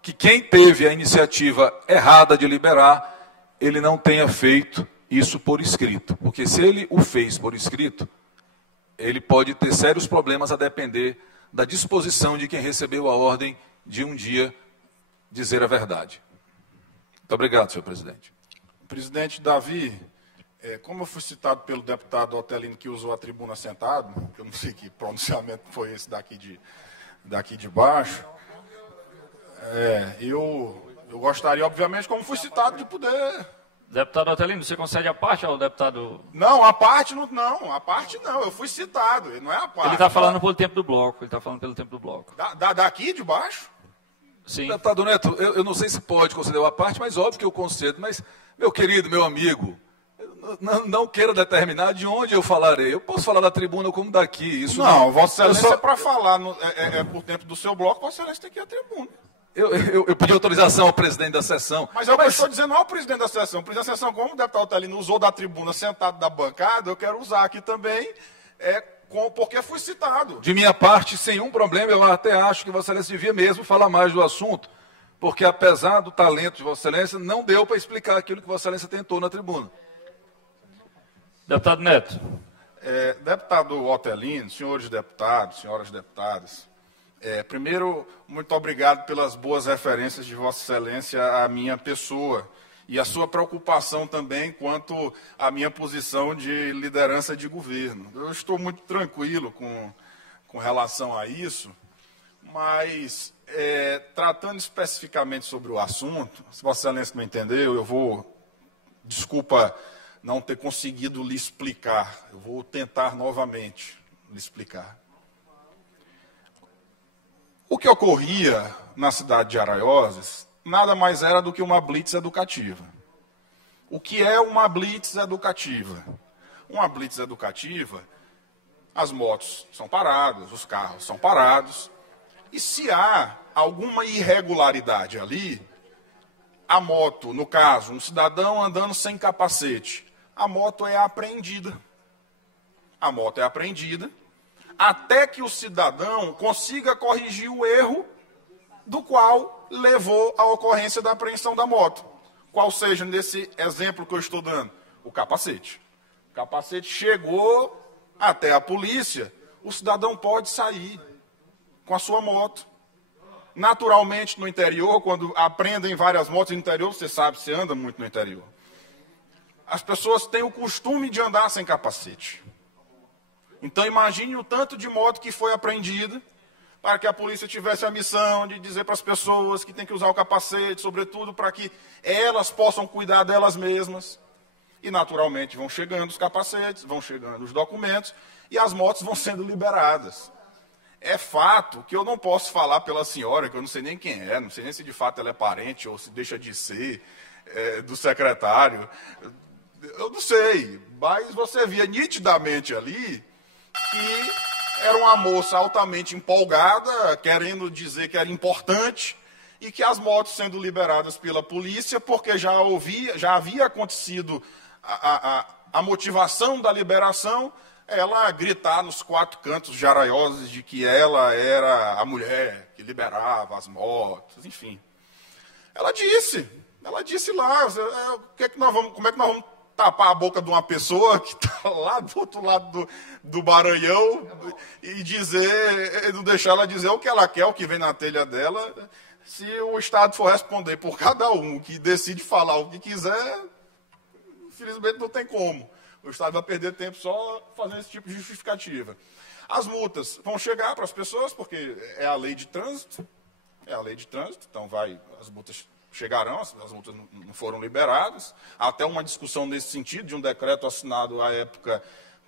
que quem teve a iniciativa errada de liberar, ele não tenha feito isso por escrito. Porque se ele o fez por escrito, ele pode ter sérios problemas a depender da disposição de quem recebeu a ordem de um dia dizer a verdade. Muito obrigado, senhor presidente. Presidente Davi, como eu fui citado pelo deputado Otelino, que usou a tribuna sentado, eu não sei que pronunciamento foi esse daqui de baixo, eu gostaria, obviamente, como fui citado, de poder... Deputado Otelino, você concede a parte ao deputado... Não, a parte não, eu fui citado, não é a parte. Ele está falando pelo tempo do bloco, Daqui de baixo? Sim. Deputado Neto, eu não sei se pode conceder a parte, mas óbvio que eu concedo. Mas, meu querido, meu amigo, não queira determinar de onde eu falarei. Eu posso falar da tribuna como daqui. Isso não, Vossa Excelência, para falar por tempo do seu bloco, Vossa Excelência tem que ir à tribuna. Eu pedi autorização ao presidente da sessão. Mas eu estou dizendo não ao presidente da sessão. O presidente da sessão, como o deputado Otelino usou da tribuna sentado da bancada, eu quero usar aqui também porque fui citado. De minha parte, sem um problema, eu até acho que Vossa Excelência devia mesmo falar mais do assunto, porque apesar do talento de Vossa Excelência, não deu para explicar aquilo que Vossa Excelência tentou na tribuna. Deputado Neto. Deputado Otelino, senhores deputados, senhoras deputadas, primeiro, muito obrigado pelas boas referências de Vossa Excelência à minha pessoa e a sua preocupação também quanto à minha posição de liderança de governo. Eu estou muito tranquilo com relação a isso, mas tratando especificamente sobre o assunto, se Vossa Excelência não entendeu, eu vou, desculpa não ter conseguido lhe explicar, eu vou tentar novamente lhe explicar. O que ocorria na cidade de Araioses nada mais era do que uma blitz educativa. O que é uma blitz educativa? Uma blitz educativa, as motos são paradas, os carros são parados, e se há alguma irregularidade ali, a moto, no caso, um cidadão andando sem capacete, a moto é apreendida. A moto é apreendida até que o cidadão consiga corrigir o erro do qual levou à ocorrência da apreensão da moto. Qual seja, nesse exemplo que eu estou dando? O capacete. O capacete chegou até a polícia, o cidadão pode sair com a sua moto. Naturalmente, no interior, quando apreendem várias motos no interior, você sabe, você anda muito no interior. As pessoas têm o costume de andar sem capacete. Então, imagine o tanto de moto que foi apreendida para que a polícia tivesse a missão de dizer para as pessoas que tem que usar o capacete, sobretudo para que elas possam cuidar delas mesmas. E, naturalmente, vão chegando os capacetes, vão chegando os documentos e as motos vão sendo liberadas. É fato que eu não posso falar pela senhora, que eu não sei nem quem é, não sei nem se de fato ela é parente ou se deixa de ser do secretário. Eu não sei, mas você via nitidamente ali que era uma moça altamente empolgada, querendo dizer que era importante, e que as motos sendo liberadas pela polícia, porque já havia acontecido a motivação da liberação, ela gritar nos quatro cantos de Araioses de que ela era a mulher que liberava as motos, enfim. Ela disse lá, como é que nós vamos tapar a boca de uma pessoa que está lá do outro lado do Maranhão e não deixar ela dizer o que ela quer, o que vem na telha dela. Se o Estado for responder por cada um que decide falar o que quiser, infelizmente não tem como. O Estado vai perder tempo só fazendo esse tipo de justificativa. As multas vão chegar para as pessoas, porque é a lei de trânsito. Então as multas chegarão, as multas não foram liberadas. Há até uma discussão nesse sentido, de um decreto assinado à época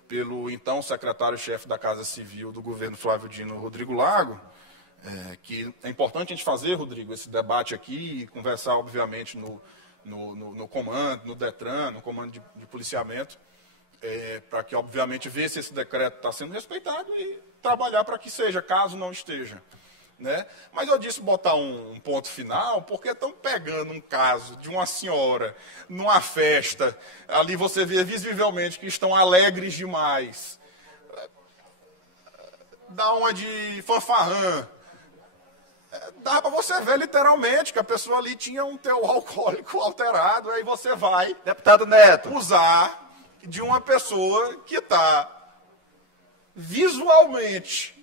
pelo então secretário-chefe da Casa Civil do governo Flávio Dino, Rodrigo Lago, que é importante a gente fazer, Rodrigo, esse debate aqui e conversar, obviamente, no comando, no DETRAN, no comando de policiamento, para que, obviamente, ver se esse decreto está sendo respeitado e trabalhar para que seja, caso não esteja. Né? Mas eu disse botar um ponto final, porque estão pegando um caso de uma senhora numa festa, ali você vê visivelmente que estão alegres demais, dá uma de fanfarrã, dá para você ver literalmente que a pessoa ali tinha um teor alcoólico alterado, aí você vai, deputado Neto, usar de uma pessoa que está visualmente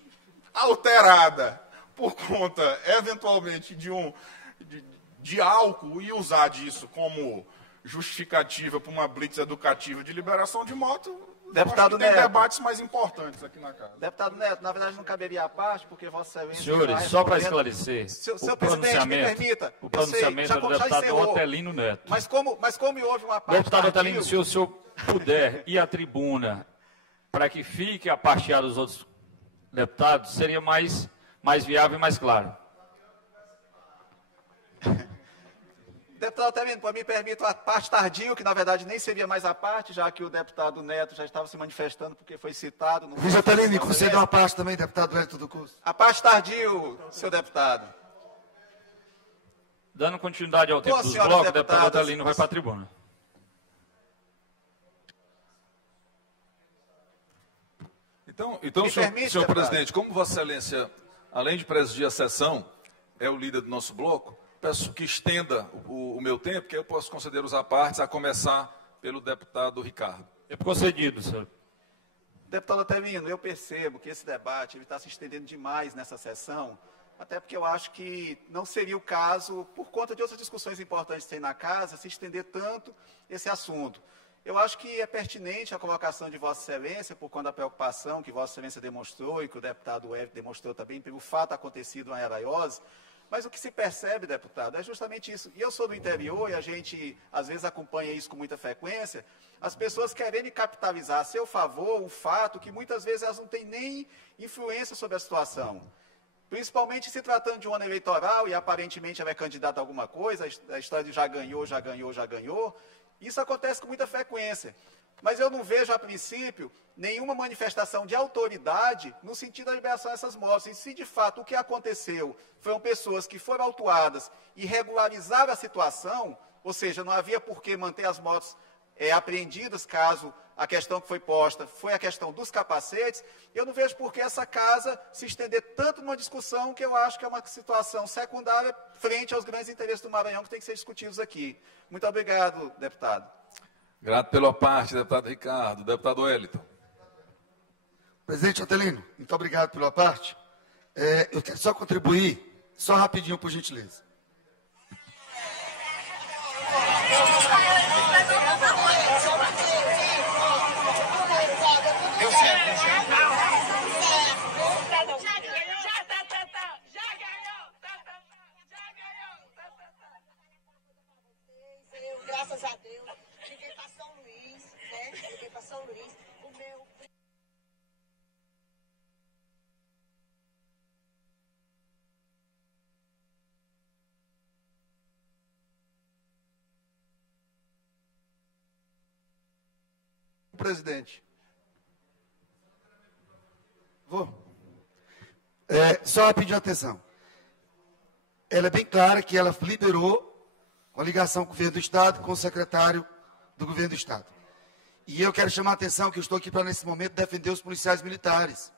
alterada por conta, eventualmente, de álcool e usar disso como justificativa para uma blitz educativa de liberação de moto. Deputado tem Neto, debates mais importantes aqui na casa. Deputado Neto, na verdade não caberia a parte, porque Vossa Excelência... Senhores, só para esclarecer, seu presidente, me permita. O pronunciamento do deputado Otelino Neto. Mas como houve uma parte... Deputado Otelino, se o senhor puder ir à tribuna para que fique a partear dos outros deputados, seria mais viável e mais claro. Deputado Otelino, me permita a parte tardio, que na verdade nem seria mais a parte, já que o deputado Neto já estava se manifestando porque foi citado. Luiz Otelino, conceda uma parte também, deputado Hélio do Curso. A parte tardio, seu deputado. Dando continuidade ao tempo dos blocos, o deputado Otelino vai para a tribuna. Então Me senhor permite, deputado? presidente, como Vossa Excelência, além de presidir a sessão, é o líder do nosso bloco, peço que estenda o meu tempo, que eu posso conceder os apartes, a começar pelo deputado Ricardo. Tempo concedido, senhor. Deputado Otelino, eu percebo que esse debate está se estendendo demais nessa sessão, até porque eu acho que não seria o caso, por conta de outras discussões importantes que tem na casa, se estender tanto esse assunto. Eu acho que é pertinente a colocação de Vossa Excelência, por conta da preocupação que Vossa Excelência demonstrou e que o deputado Everton demonstrou também pelo fato acontecido na Araiose, mas o que se percebe, deputado, é justamente isso. E eu sou do interior e a gente, às vezes, acompanha isso com muita frequência, as pessoas querendo capitalizar a seu favor um fato que, muitas vezes, elas não têm nem influência sobre a situação. Principalmente se tratando de um ano eleitoral e, aparentemente, ela é candidata a alguma coisa, a história de já ganhou, já ganhou, já ganhou. Isso acontece com muita frequência. Mas eu não vejo, a princípio, nenhuma manifestação de autoridade no sentido da liberação dessas motos. E se, de fato, o que aconteceu foram pessoas que foram autuadas e regularizaram a situação, ou seja, não havia por que manter as motos apreendidas, caso a questão que foi posta foi a questão dos capacetes, eu não vejo por que essa casa se estender tanto numa discussão que eu acho que é uma situação secundária frente aos grandes interesses do Maranhão que tem que ser discutidos aqui. Muito obrigado, deputado. Grato pela parte, deputado Ricardo. Deputado Wellington. Presidente Otelino, muito obrigado pela parte. Eu quero só contribuir, só rapidinho, por gentileza. Graças a Deus, fiquei para São Luís, né? Fiquei para São Luís. O meu... Presidente. Vou. Só pedir atenção. Ela é bem clara que ela liberou uma ligação com o governo do Estado, com o secretário do governo do Estado. E eu quero chamar a atenção que eu estou aqui para, nesse momento, defender os policiais militares.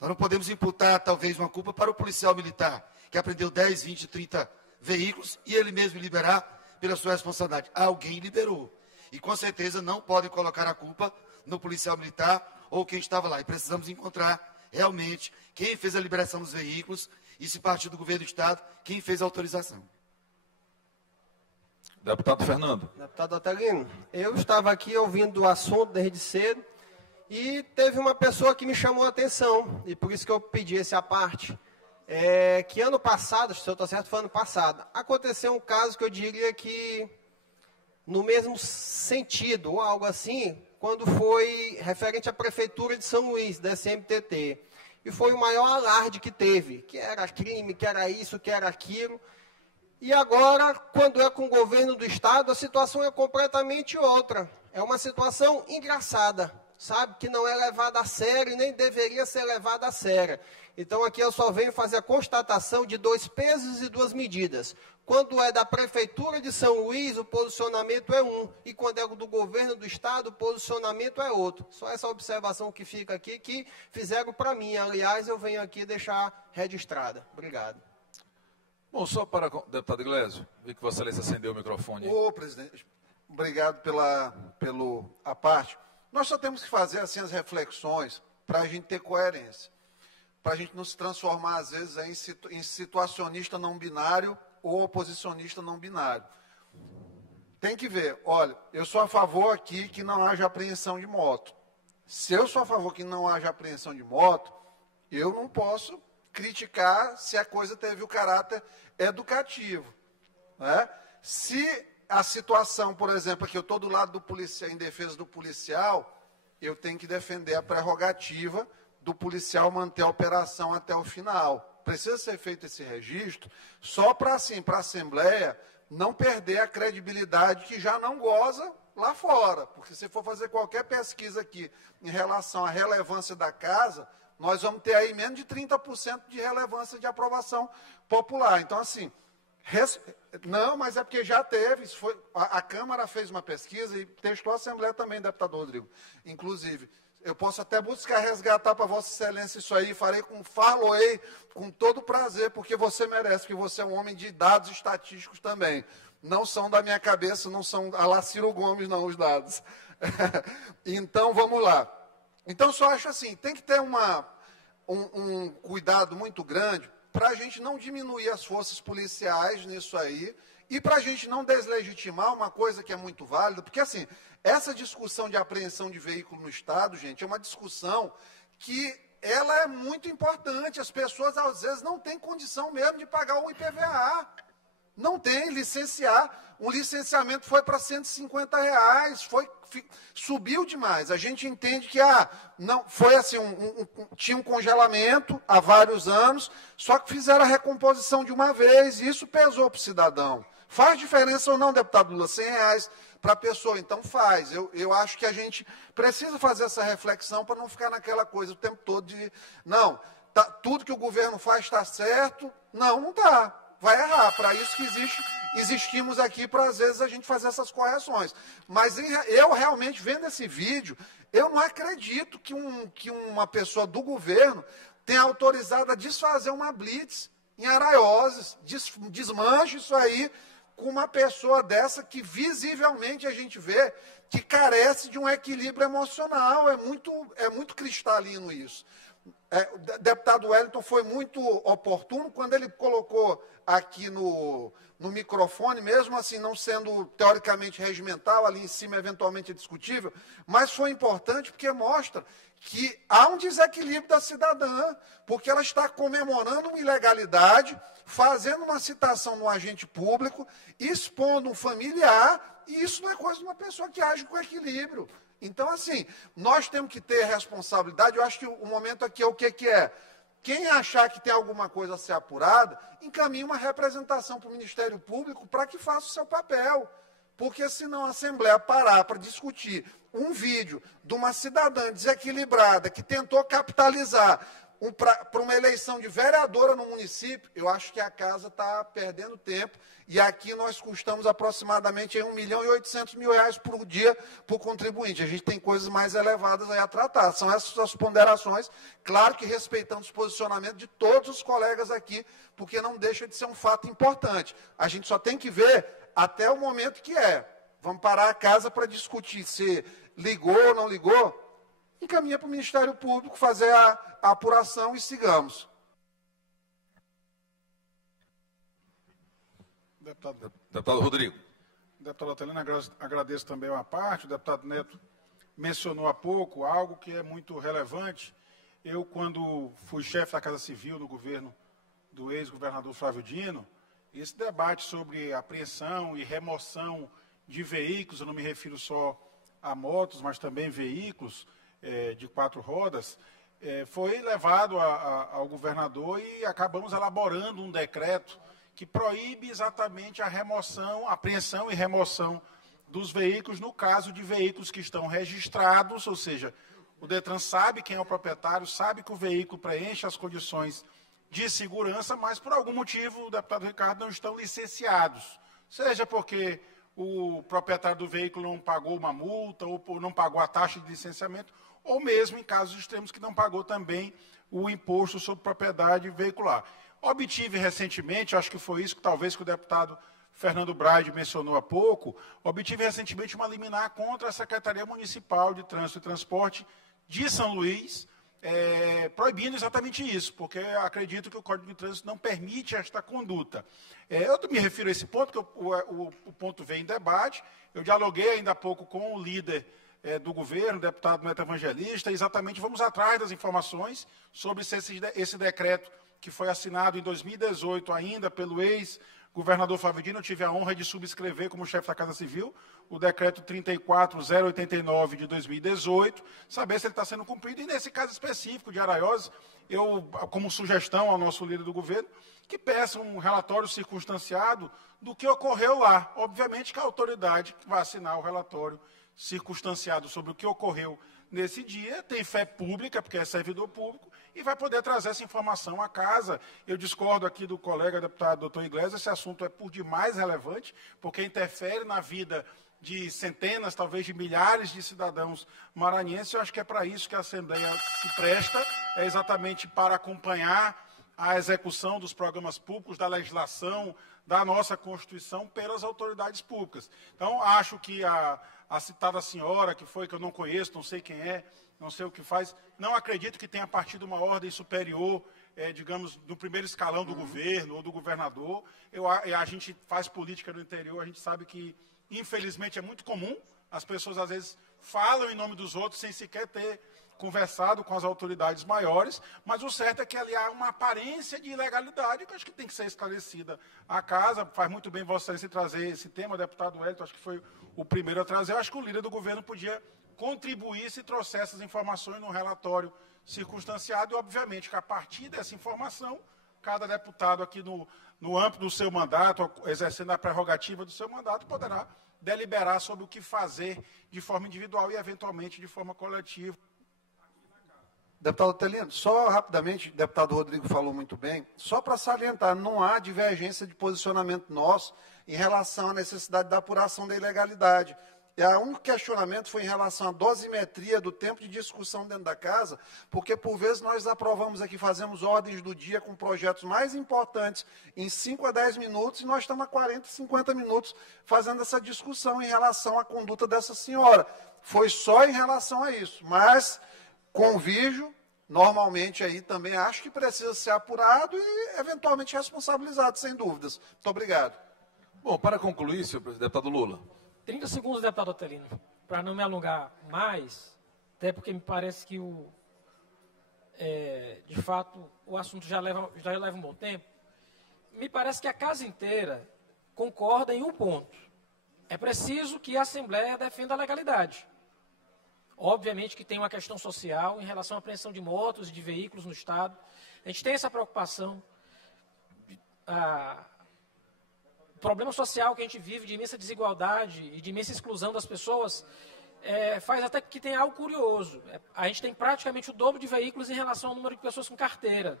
Nós não podemos imputar, talvez, uma culpa para o policial militar, que apreendeu 10, 20, 30 veículos, e ele mesmo liberar pela sua responsabilidade. Alguém liberou. E, com certeza, não podem colocar a culpa no policial militar ou quem estava lá. E precisamos encontrar, realmente, quem fez a liberação dos veículos e, se partir do governo do Estado, quem fez a autorização. Deputado Fernando. Deputado Otelino, eu estava aqui ouvindo o assunto desde cedo e teve uma pessoa que me chamou a atenção, e por isso que eu pedi esse à parte, que ano passado, se eu estou certo, foi ano passado, aconteceu um caso que eu diria que, no mesmo sentido, ou algo assim, quando foi referente à Prefeitura de São Luís, da SMTT. E foi o maior alarde que teve, que era crime, que era isso, que era aquilo. E agora, quando é com o governo do Estado, a situação é completamente outra. É uma situação engraçada, sabe? Que não é levada a sério e nem deveria ser levada a sério. Então, aqui eu só venho fazer a constatação de 2 pesos e 2 medidas. Quando é da Prefeitura de São Luís, o posicionamento é um. E quando é do governo do Estado, o posicionamento é outro. Só essa observação que fica aqui, que fizeram para mim. Aliás, eu venho aqui deixar registrada. Obrigado. Bom, só para o deputado Iglesias, vi que Vossa Excelência acendeu o microfone. Ô, presidente, obrigado pela parte. Nós só temos que fazer assim as reflexões para a gente ter coerência, para a gente não se transformar, às vezes, em situacionista não binário ou oposicionista não binário. Tem que ver, olha, eu sou a favor aqui que não haja apreensão de moto. Se eu sou a favor que não haja apreensão de moto, eu não posso criticar se a coisa teve o caráter educativo, né? Se a situação, por exemplo, que eu estou do lado do policial, em defesa do policial, eu tenho que defender a prerrogativa do policial manter a operação até o final. Precisa ser feito esse registro só para, assim, para a Assembleia não perder a credibilidade que já não goza lá fora. Porque se for fazer qualquer pesquisa aqui em relação à relevância da casa, nós vamos ter aí menos de 30% de relevância de aprovação popular. Então, assim, não, mas é porque já teve, a Câmara fez uma pesquisa e testou a Assembleia também, deputado Rodrigo. Inclusive, Eu posso até buscar resgatar para Vossa Excelência isso aí, faloei com todo prazer, porque você merece, porque você é um homem de dados estatísticos também. Não são da minha cabeça, não são a lá Ciro Gomes, não, os dados. Então, vamos lá. Então, eu só acho assim, tem que ter um cuidado muito grande para a gente não diminuir as forças policiais nisso aí e para a gente não deslegitimar uma coisa que é muito válida, porque assim, essa discussão de apreensão de veículo no Estado, gente, é uma discussão que ela é muito importante. As pessoas, às vezes, não têm condição mesmo de pagar o IPVA. Não tem, licenciar. Um licenciamento foi para R$150, subiu demais. A gente entende que não, foi assim, tinha um congelamento há vários anos, só que fizeram a recomposição de uma vez, e isso pesou para o cidadão. Faz diferença ou não, deputado Lula? R$100 para a pessoa, então faz. Eu acho que a gente precisa fazer essa reflexão para não ficar naquela coisa o tempo todo de, não, tudo que o governo faz está certo. Não está. Vai errar. Para isso que existimos aqui, para às vezes a gente fazer essas correções. Mas eu realmente, vendo esse vídeo, eu não acredito que uma pessoa do governo tenha autorizado a desfazer uma blitz em Araioses. Desmanche isso aí com uma pessoa dessa que visivelmente a gente vê que carece de um equilíbrio emocional. É muito cristalino isso. O deputado Wellington foi muito oportuno quando ele colocou aqui no microfone, mesmo assim não sendo teoricamente regimental, ali em cima eventualmente é discutível, mas foi importante porque mostra que há um desequilíbrio da cidadã, porque ela está comemorando uma ilegalidade, fazendo uma citação no agente público, expondo um familiar, e isso não é coisa de uma pessoa que age com equilíbrio. Então, assim, nós temos que ter responsabilidade. Eu acho que o momento aqui é o que é. Quem achar que tem alguma coisa a ser apurada, encaminhe uma representação para o Ministério Público para que faça o seu papel. Porque senão a Assembleia parar para discutir um vídeo de uma cidadã desequilibrada que tentou capitalizar para uma eleição de vereadora no município, eu acho que a casa está perdendo tempo. E aqui nós custamos aproximadamente R$1.800.000 por dia por contribuinte. A gente tem coisas mais elevadas aí a tratar. São essas as ponderações, claro que respeitando os posicionamentos de todos os colegas aqui, porque não deixa de ser um fato importante. A gente só tem que ver até o momento que é. Vamos parar a casa para discutir se ligou ou não ligou. Encaminha para o Ministério Público fazer a apuração e sigamos. Deputado Rodrigo. Deputado Otelino, agradeço também uma parte. O deputado Neto mencionou há pouco algo que é muito relevante. Eu, quando fui chefe da Casa Civil no governo do ex-governador Flávio Dino, esse debate sobre apreensão e remoção de veículos, eu não me refiro só a motos, mas também veículos de 4 rodas, foi levado ao governador e acabamos elaborando um decreto que proíbe exatamente a remoção, apreensão e remoção dos veículos no caso de veículos que estão registrados, ou seja, o Detran sabe quem é o proprietário, sabe que o veículo preenche as condições de segurança, mas por algum motivo, o deputado Ricardo, não estão licenciados, seja porque o proprietário do veículo não pagou uma multa ou não pagou a taxa de licenciamento, ou mesmo em casos extremos que não pagou também o imposto sobre propriedade veicular. Obtive recentemente, acho que foi isso que talvez que o deputado Fernando Braide mencionou há pouco, obtive recentemente uma liminar contra a Secretaria Municipal de Trânsito e Transporte de São Luís, proibindo exatamente isso, porque acredito que o Código de Trânsito não permite esta conduta. Eu me refiro a esse ponto, que o ponto vem em debate. Eu dialoguei ainda há pouco com o líder do governo, o deputado Neto Evangelista, exatamente vamos atrás das informações sobre se esse decreto que foi assinado em 2018 ainda pelo ex-governador Flávio Dino, eu tive a honra de subscrever como chefe da Casa Civil, o decreto 34089 de 2018, saber se ele está sendo cumprido, e nesse caso específico de Araioses, eu, como sugestão ao nosso líder do governo, que peça um relatório circunstanciado do que ocorreu lá. Obviamente que a autoridade que vai assinar o relatório circunstanciado sobre o que ocorreu nesse dia tem fé pública, porque é servidor público, e vai poder trazer essa informação à casa. Eu discordo aqui do colega deputado doutor Iglesias, esse assunto é por demais relevante, porque interfere na vida de centenas, talvez de milhares de cidadãos maranhenses. Eu acho que é para isso que a Assembleia se presta, é exatamente para acompanhar a execução dos programas públicos, da legislação, da nossa Constituição pelas autoridades públicas. Então, acho que a citada senhora, que eu não conheço, não sei quem é, não sei o que faz, não acredito que tenha partido uma ordem superior, digamos, do primeiro escalão do governo ou do governador. A gente faz política no interior, a gente sabe que, infelizmente, é muito comum, as pessoas às vezes falam em nome dos outros sem sequer ter conversado com as autoridades maiores, mas o certo é que ali há uma aparência de ilegalidade que eu acho que tem que ser esclarecida. A casa faz muito bem Vossa Excelência trazer esse tema, o deputado Wellington, acho que foi o primeiro a trazer. Eu acho que o líder do governo podia contribuir se trouxesse essas informações no relatório circunstanciado e, obviamente, que a partir dessa informação, cada deputado aqui no âmbito do seu mandato, exercendo a prerrogativa do seu mandato, poderá deliberar sobre o que fazer de forma individual e, eventualmente, de forma coletiva. Deputado Otelino, só rapidamente, o deputado Rodrigo falou muito bem, só para salientar, não há divergência de posicionamento nosso em relação à necessidade da apuração da ilegalidade. O único questionamento foi em relação à dosimetria do tempo de discussão dentro da casa, porque, por vezes, nós aprovamos aqui, fazemos ordens do dia com projetos mais importantes em 5 a 10 minutos, e nós estamos há 40, 50 minutos fazendo essa discussão em relação à conduta dessa senhora. Foi só em relação a isso, mas convívio, normalmente, aí também acho que precisa ser apurado e, eventualmente, responsabilizado, sem dúvidas. Muito obrigado. Bom, para concluir, senhor deputado Lula. 30 segundos, deputado Otelino, para não me alongar mais, até porque me parece que, de fato, o assunto já leva um bom tempo. Me parece que a casa inteira concorda em um ponto. É preciso que a Assembleia defenda a legalidade. Obviamente que tem uma questão social em relação à apreensão de motos e de veículos no Estado. A gente tem essa preocupação. O problema social que a gente vive de imensa desigualdade e de imensa exclusão das pessoas faz até que tenha algo curioso. A gente tem praticamente o dobro de veículos em relação ao número de pessoas com carteira.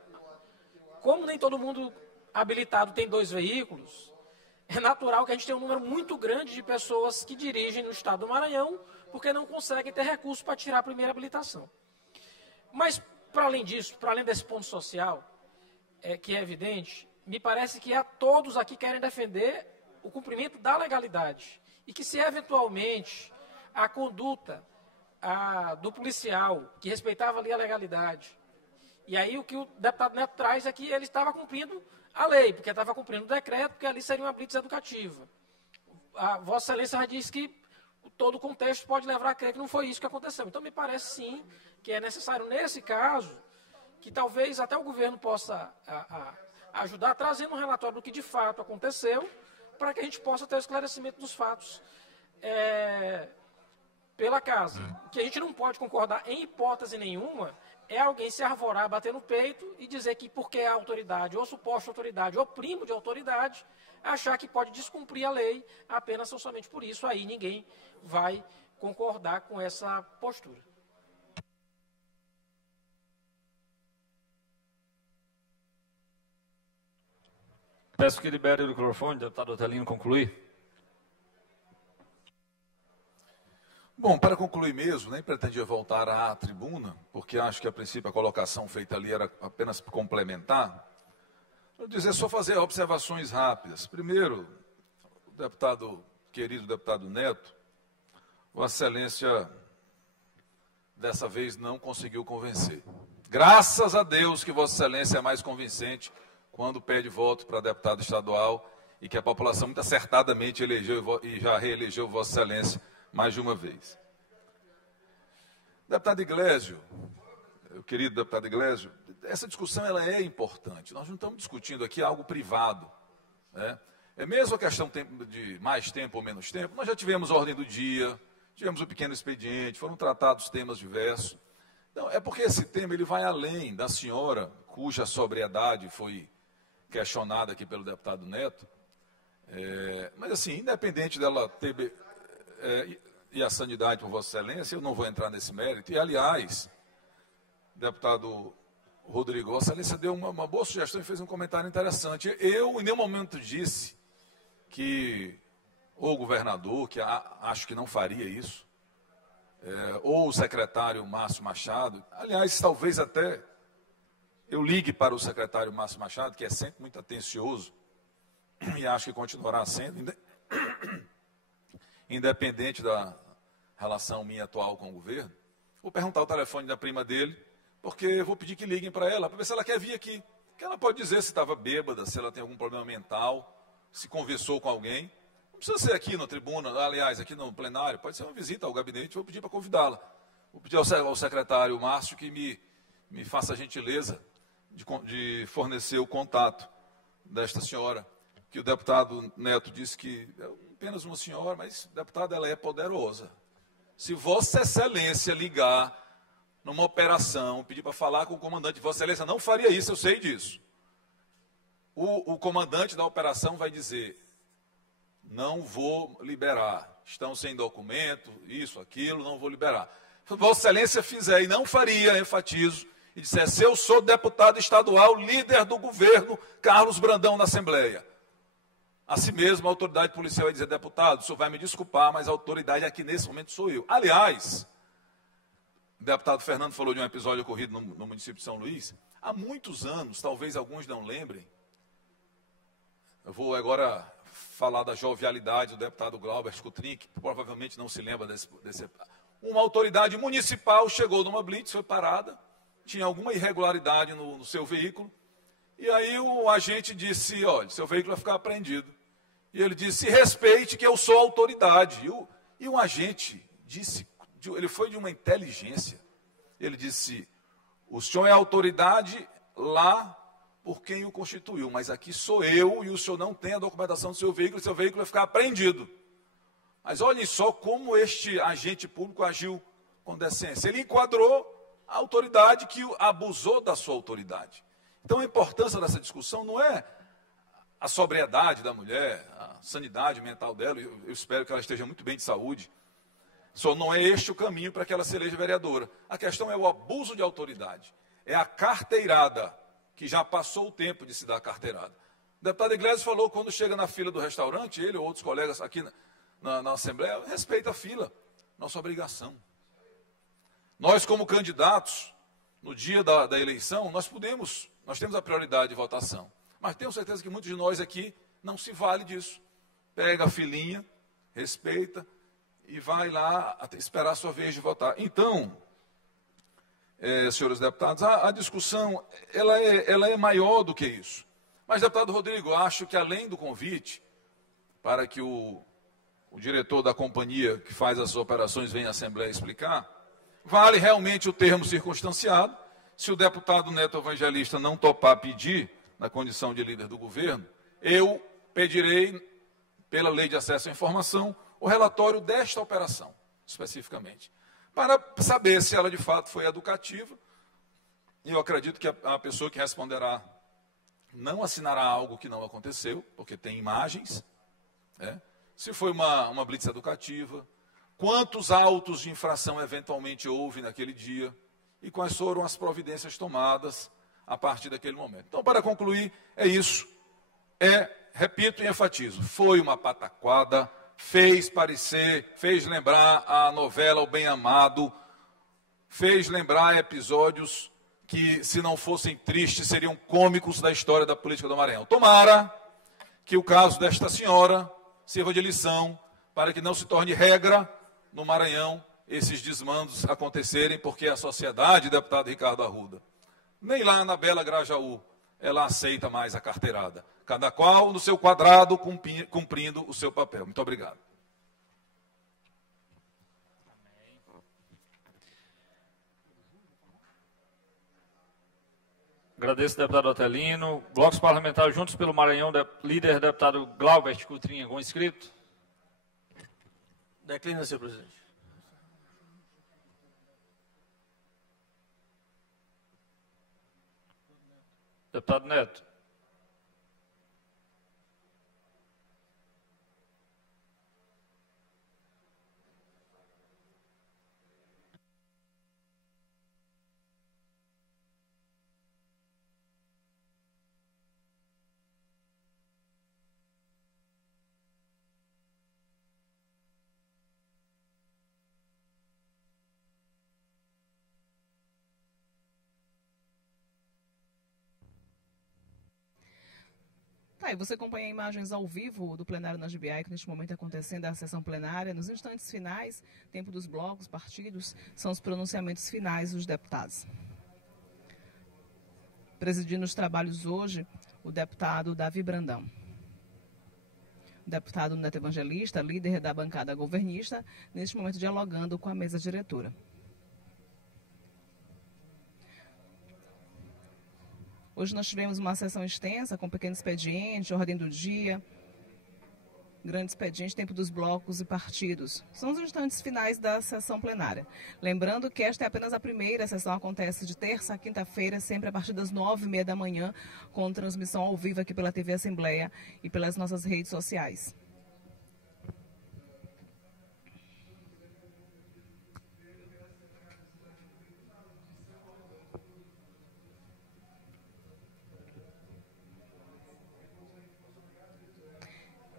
Como nem todo mundo habilitado tem 2 veículos, é natural que a gente tenha um número muito grande de pessoas que dirigem no Estado do Maranhão porque não conseguem ter recursos para tirar a primeira habilitação. Mas, para além disso, para além desse ponto social, que é evidente, me parece que todos aqui querem defender o cumprimento da legalidade. E que se, eventualmente, a conduta do policial, que respeitava ali a legalidade, e aí o que o deputado Neto traz é que ele estava cumprindo a lei, porque estava cumprindo o decreto, porque ali seria uma blitz educativa. A Vossa Excelência já disse que todo o contexto pode levar a crer que não foi isso que aconteceu. Então, me parece, sim, que é necessário, nesse caso, que talvez até o governo possa ajudar, trazendo um relatório do que de fato aconteceu, para que a gente possa ter o esclarecimento dos fatos pela casa. O que a gente não pode concordar, em hipótese nenhuma, é alguém se arvorar, bater no peito e dizer que porque é autoridade, ou suposta autoridade, ou primo de autoridade, achar que pode descumprir a lei apenas ou somente por isso. Aí ninguém vai concordar com essa postura. Peço que libere o microfone, deputado Otelino, concluir. Bom, para concluir mesmo, nem pretendia voltar à tribuna, porque acho que a princípio a colocação feita ali era apenas complementar. Vou dizer, só fazer observações rápidas. Primeiro, o querido deputado Neto, Vossa Excelência dessa vez não conseguiu convencer. Graças a Deus que Vossa Excelência é mais convincente quando pede voto para deputado estadual e que a população muito acertadamente elegeu e já reelegeu Vossa Excelência mais de uma vez. Deputado Iglesio, o querido deputado Iglesio, essa discussão ela é importante. Nós não estamos discutindo aqui algo privado, né? É mesmo a questão de mais tempo ou menos tempo. Nós já tivemos a ordem do dia, tivemos o pequeno expediente, foram tratados temas diversos. Então, é porque esse tema ele vai além da senhora, cuja sobriedade foi questionada aqui pelo deputado Neto. Mas, assim, independente dela ter e a sanidade por Vossa Excelência, eu não vou entrar nesse mérito. E, aliás, deputado Rodrigo, Vossa Excelência deu uma boa sugestão e fez um comentário interessante. Eu, em nenhum momento, disse que ou o governador, que acho que não faria isso, ou o secretário Márcio Machado, aliás, talvez até eu ligue para o secretário Márcio Machado, que é sempre muito atencioso, e acho que continuará sendo, independente da relação minha atual com o governo. Vou perguntar o telefone da prima dele, porque eu vou pedir que liguem para ela, para ver se ela quer vir aqui. Que ela pode dizer se estava bêbada, se ela tem algum problema mental, se conversou com alguém. Não precisa ser aqui na tribuna, aliás, aqui no plenário, pode ser uma visita ao gabinete, vou pedir para convidá-la. Vou pedir ao secretário Márcio que me faça a gentileza de fornecer o contato desta senhora, que o deputado Neto disse que é apenas uma senhora, mas, deputada, ela é poderosa. Se Vossa Excelência ligar numa operação, pedir para falar com o comandante, Vossa Excelência não faria isso, eu sei disso. O comandante da operação vai dizer, não vou liberar, estão sem documento, isso, aquilo, não vou liberar. Se Vossa Excelência fizer, e não faria, enfatizo, e dissesse, eu sou deputado estadual, líder do governo, Carlos Brandão, na Assembleia. Assim mesmo, a autoridade policial vai dizer, deputado, o senhor vai me desculpar, mas a autoridade aqui nesse momento sou eu. Aliás, o deputado Fernando falou de um episódio ocorrido no município de São Luís. Há muitos anos, talvez alguns não lembrem, eu vou agora falar da jovialidade do deputado Glauber Coutrin, que provavelmente não se lembra desse. Uma autoridade municipal chegou numa blitz, foi parada, tinha alguma irregularidade no seu veículo, e aí o agente disse, olha, seu veículo vai ficar apreendido. E ele disse, respeite que eu sou autoridade. E o agente disse, ele foi de uma inteligência, ele disse, o senhor é autoridade lá por quem o constituiu, mas aqui sou eu e o senhor não tem a documentação do seu veículo vai ficar apreendido. Mas olhem só como este agente público agiu com decência. Ele enquadrou a autoridade que abusou da sua autoridade. Então a importância dessa discussão não é a sobriedade da mulher, a sanidade mental dela, eu espero que ela esteja muito bem de saúde. Só não é este o caminho para que ela se eleja vereadora. A questão é o abuso de autoridade. É a carteirada, que já passou o tempo de se dar carteirada. O deputado Iglesias falou, quando chega na fila do restaurante, ele ou outros colegas aqui na Assembleia, respeita a fila, nossa obrigação. Nós, como candidatos, no dia da eleição, nós temos a prioridade de votação. Mas tenho certeza que muitos de nós aqui não se vale disso. Pega a filinha, respeita e vai lá até esperar a sua vez de votar. Então, senhores deputados, a discussão ela é maior do que isso. Mas, deputado Rodrigo, acho que além do convite para que o diretor da companhia que faz as operações venha à Assembleia explicar, vale realmente o termo circunstanciado. Se o deputado Neto Evangelista não topar pedir, na condição de líder do governo, eu pedirei, pela Lei de Acesso à Informação, o relatório desta operação, especificamente, para saber se ela de fato foi educativa. E eu acredito que a pessoa que responderá não assinará algo que não aconteceu, porque tem imagens. Se foi uma blitz educativa, quantos autos de infração eventualmente houve naquele dia e quais foram as providências tomadas a partir daquele momento. Então, para concluir, é isso. Repito e enfatizo, foi uma pataquada, fez lembrar a novela O Bem Amado, fez lembrar episódios que, se não fossem tristes, seriam cômicos da história da política do Maranhão. Tomara que o caso desta senhora sirva de lição para que não se torne regra no Maranhão esses desmandos acontecerem, porque a sociedade, deputado Ricardo Arruda, nem lá na bela Grajaú, ela aceita mais a carteirada. Cada qual no seu quadrado, cumprindo o seu papel. Muito obrigado. Agradeço, deputado Otelino. Blocos parlamentares Juntos pelo Maranhão, líder deputado Glauber Coutrin, algum inscrito? Declina, senhor presidente. Deputado Neto. Aí você acompanha imagens ao vivo do plenário na GBI, que neste momento é acontecendo a sessão plenária. Nos instantes finais, tempo dos blocos, partidos, são os pronunciamentos finais dos deputados. Presidindo os trabalhos hoje, o deputado Davi Brandão. O deputado Neto Evangelista, líder da bancada governista, neste momento dialogando com a mesa diretora. Hoje nós tivemos uma sessão extensa com pequeno expediente, ordem do dia, grande expediente, tempo dos blocos e partidos. São os instantes finais da sessão plenária. Lembrando que esta é apenas a primeira sessão, acontece de terça a quinta-feira, sempre a partir das 9h30 da manhã, com transmissão ao vivo aqui pela TV Assembleia e pelas nossas redes sociais.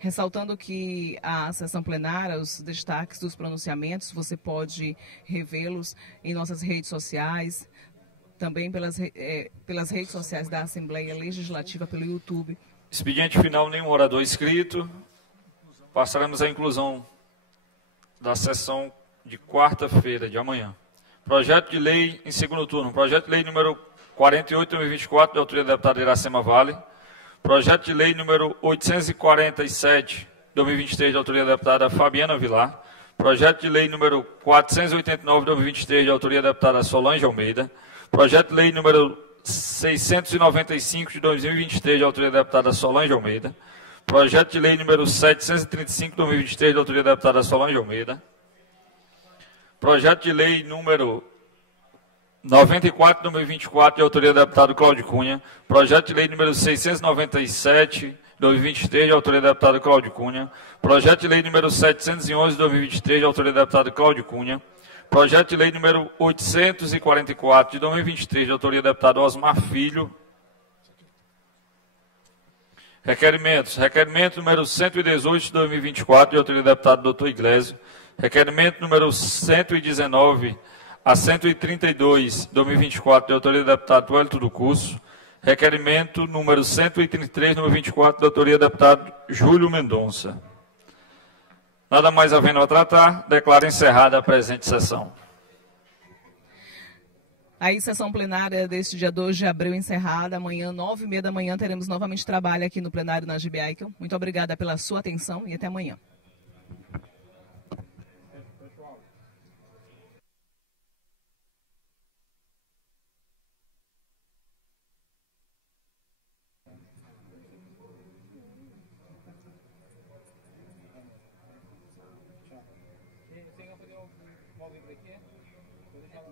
Ressaltando que a sessão plenária, os destaques dos pronunciamentos, você pode revê-los em nossas redes sociais, também pelas redes sociais da Assembleia Legislativa, pelo YouTube. Expediente final, nenhum orador inscrito. Passaremos à inclusão da sessão de quarta-feira, de amanhã. Projeto de lei em segundo turno. Projeto de lei número 48/2024, de autoria da deputada Iracema Vale. Projeto de lei número 847/2023, de autoria da deputada Fabiana Vilar. Projeto de lei número 489/2023, de autoria da deputada Solange Almeida. Projeto de lei número 695 de 2023, de autoria da deputada Solange Almeida. Projeto de lei número 735 de 2023, de autoria da deputada Solange Almeida. Projeto de lei número 94 de 2024, de autoria do deputado Cláudio Cunha. Projeto de lei número 697 de 2023, de autoria do deputado Cláudio Cunha. Projeto de lei número 711 de 2023, de autoria do deputado Cláudio Cunha. Projeto de lei número 844 de 2023, de autoria do deputado Osmar Filho. Requerimentos. Requerimento número 118 de 2024, de autoria do deputado Dr. Iglesio. Requerimento número 119 a 132, 2024, de autoria do deputado Wellington do Curso. Requerimento número 133, 2024, de autoria do deputado Júlio Mendonça. Nada mais havendo a tratar, declaro encerrada a presente sessão. Aí, sessão plenária deste dia 2 de abril encerrada. Amanhã, 9h30 da manhã, teremos novamente trabalho aqui no plenário na GBI. Muito obrigada pela sua atenção e até amanhã. Tem que fazer um livro aqui? Vou deixar lá.